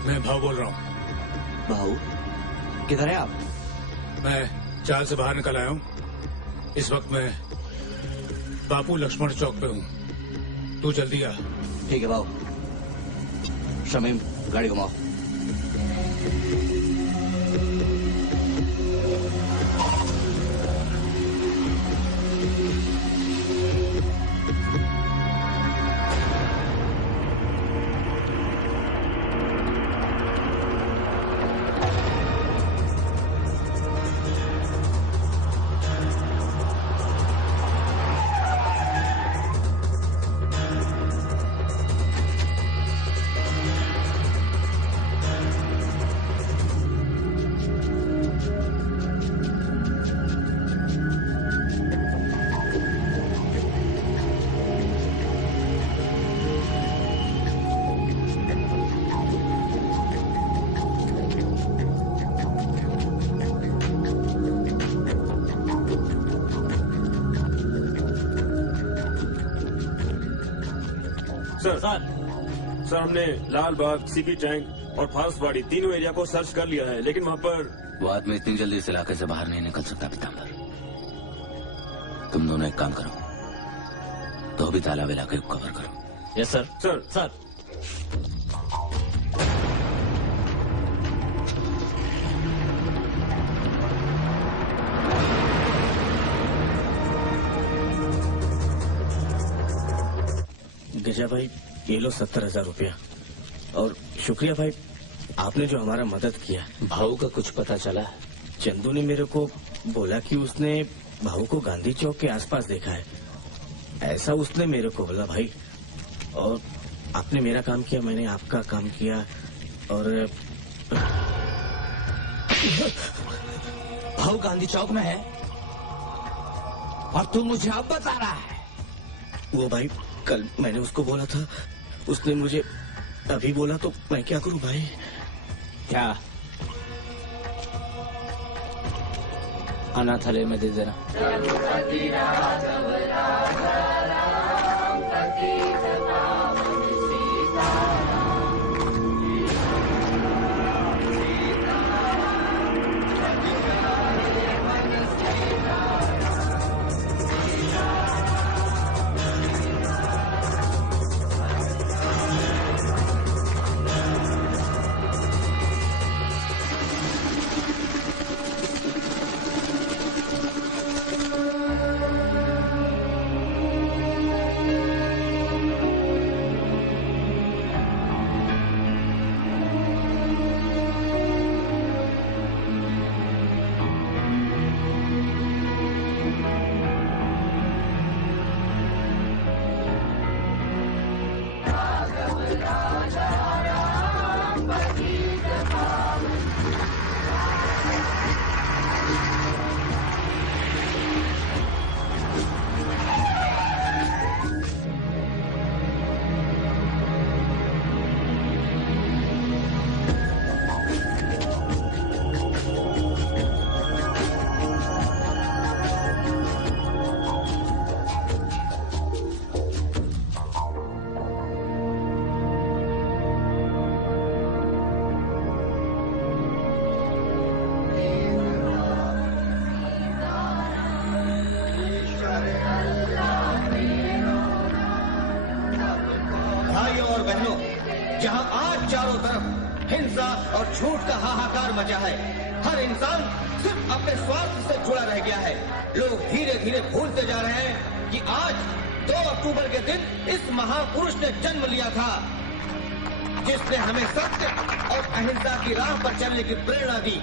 मैं भाव बोल रहा हूँ। भाऊ किधर है आप? मैं चाल से बाहर निकल आया हूँ। इस वक्त मैं बापू लक्ष्मण चौक पे हूँ। तू जल्दी आ। ठीक है भाऊ। शमीम गाड़ी घुमाओ। सर हमने लाल बाग, सीपी टैंक और फारसवाड़ी तीनों एरिया को सर्च कर लिया है, लेकिन वहाँ पर वो आदमी इतनी जल्दी इस इलाके से बाहर नहीं निकल सकता पीताम्बर। तुम दोनों एक काम करो, तो भी तालाब इलाके को कवर करो। Yes sir. सर सर गिरजा भाई, ये लो 70,000 रुपया। और शुक्रिया भाई, आपने जो हमारा मदद किया। भाऊ का कुछ पता चला? चंदू ने मेरे को बोला कि उसने भाऊ को गांधी चौक के आसपास देखा है, ऐसा उसने मेरे को बोला भाई। और आपने मेरा काम किया, मैंने आपका काम किया। और भाऊ गांधी चौक में है और तू मुझे अब बता रहा है? वो भाई कल मैंने उसको बोला था, उसने मुझे अभी बोला, तो मैं क्या करूं भाई? क्या? अनाथालय में दे देना। झूठ का हाहाकार मचा है। हर इंसान सिर्फ अपने स्वार्थ से जुड़ा रह गया है। लोग धीरे धीरे भूलते जा रहे हैं कि आज 2 अक्टूबर के दिन इस महापुरुष ने जन्म लिया था, जिसने हमें सत्य और अहिंसा की राह पर चलने की प्रेरणा दी।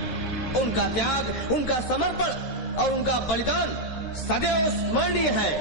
उनका त्याग, उनका समर्पण और उनका बलिदान सदैव स्मरणीय है।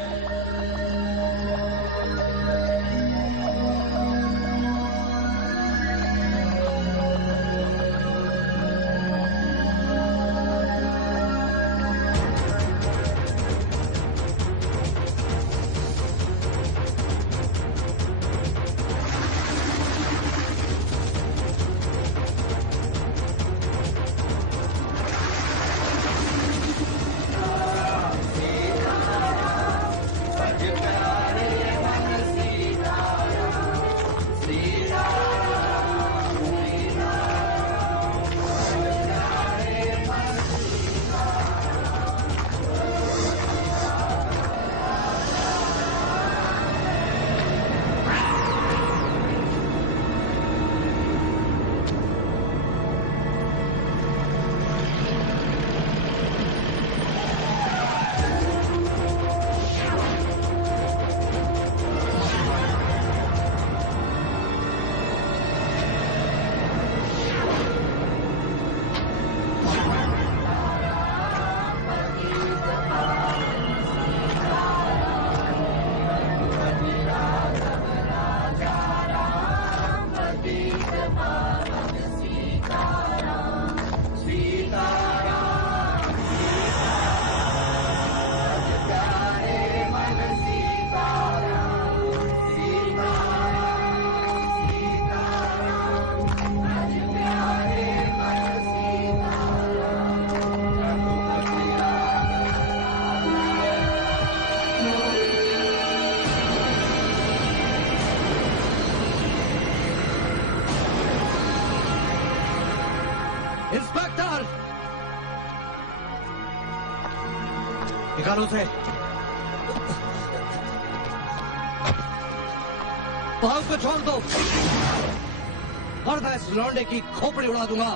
निकालो उसे। भाव को छोड़ दो, वरना इस लौंडे की खोपड़ी उड़ा दूंगा।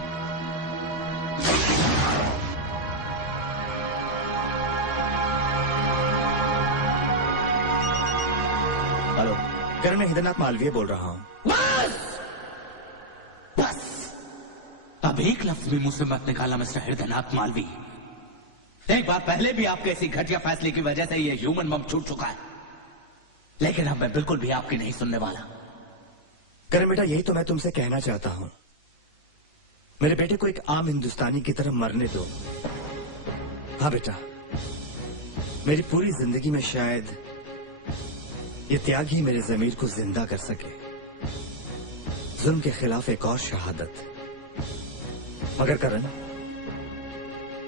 हेलो, करण मैं हिंद्रनाथ मालवीय बोल रहा हूँ। बस अब एक लफ्ज भी मुंह से मत निकालना मिस्टर हृदयनाथ मालवी। एक बार पहले भी आपके ऐसी घटिया फैसले की वजह से ये ह्यूमन बम छूट चुका है, लेकिन अब मैं बिल्कुल भी आपकी नहीं सुनने वाला। करण बेटा, यही तो मैं तुमसे कहना चाहता हूं। मेरे बेटे को एक आम हिंदुस्तानी की तरह मरने दो। हाँ बेटा, मेरी पूरी जिंदगी में शायद ये त्याग ही मेरे जमीर को जिंदा कर सके। जुल्म के खिलाफ एक और शहादत। मगर करण,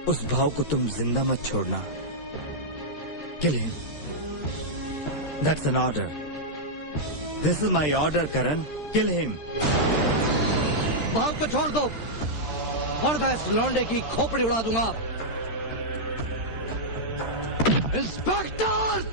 उस भाव को तुम जिंदा मत छोड़ना। Kill him. That's an order. This is my order Karan. Kill him. भाव को छोड़ दो, वरना इस लौंडे की खोपड़ी उड़ा दूंगा। इंस्पेक्टर!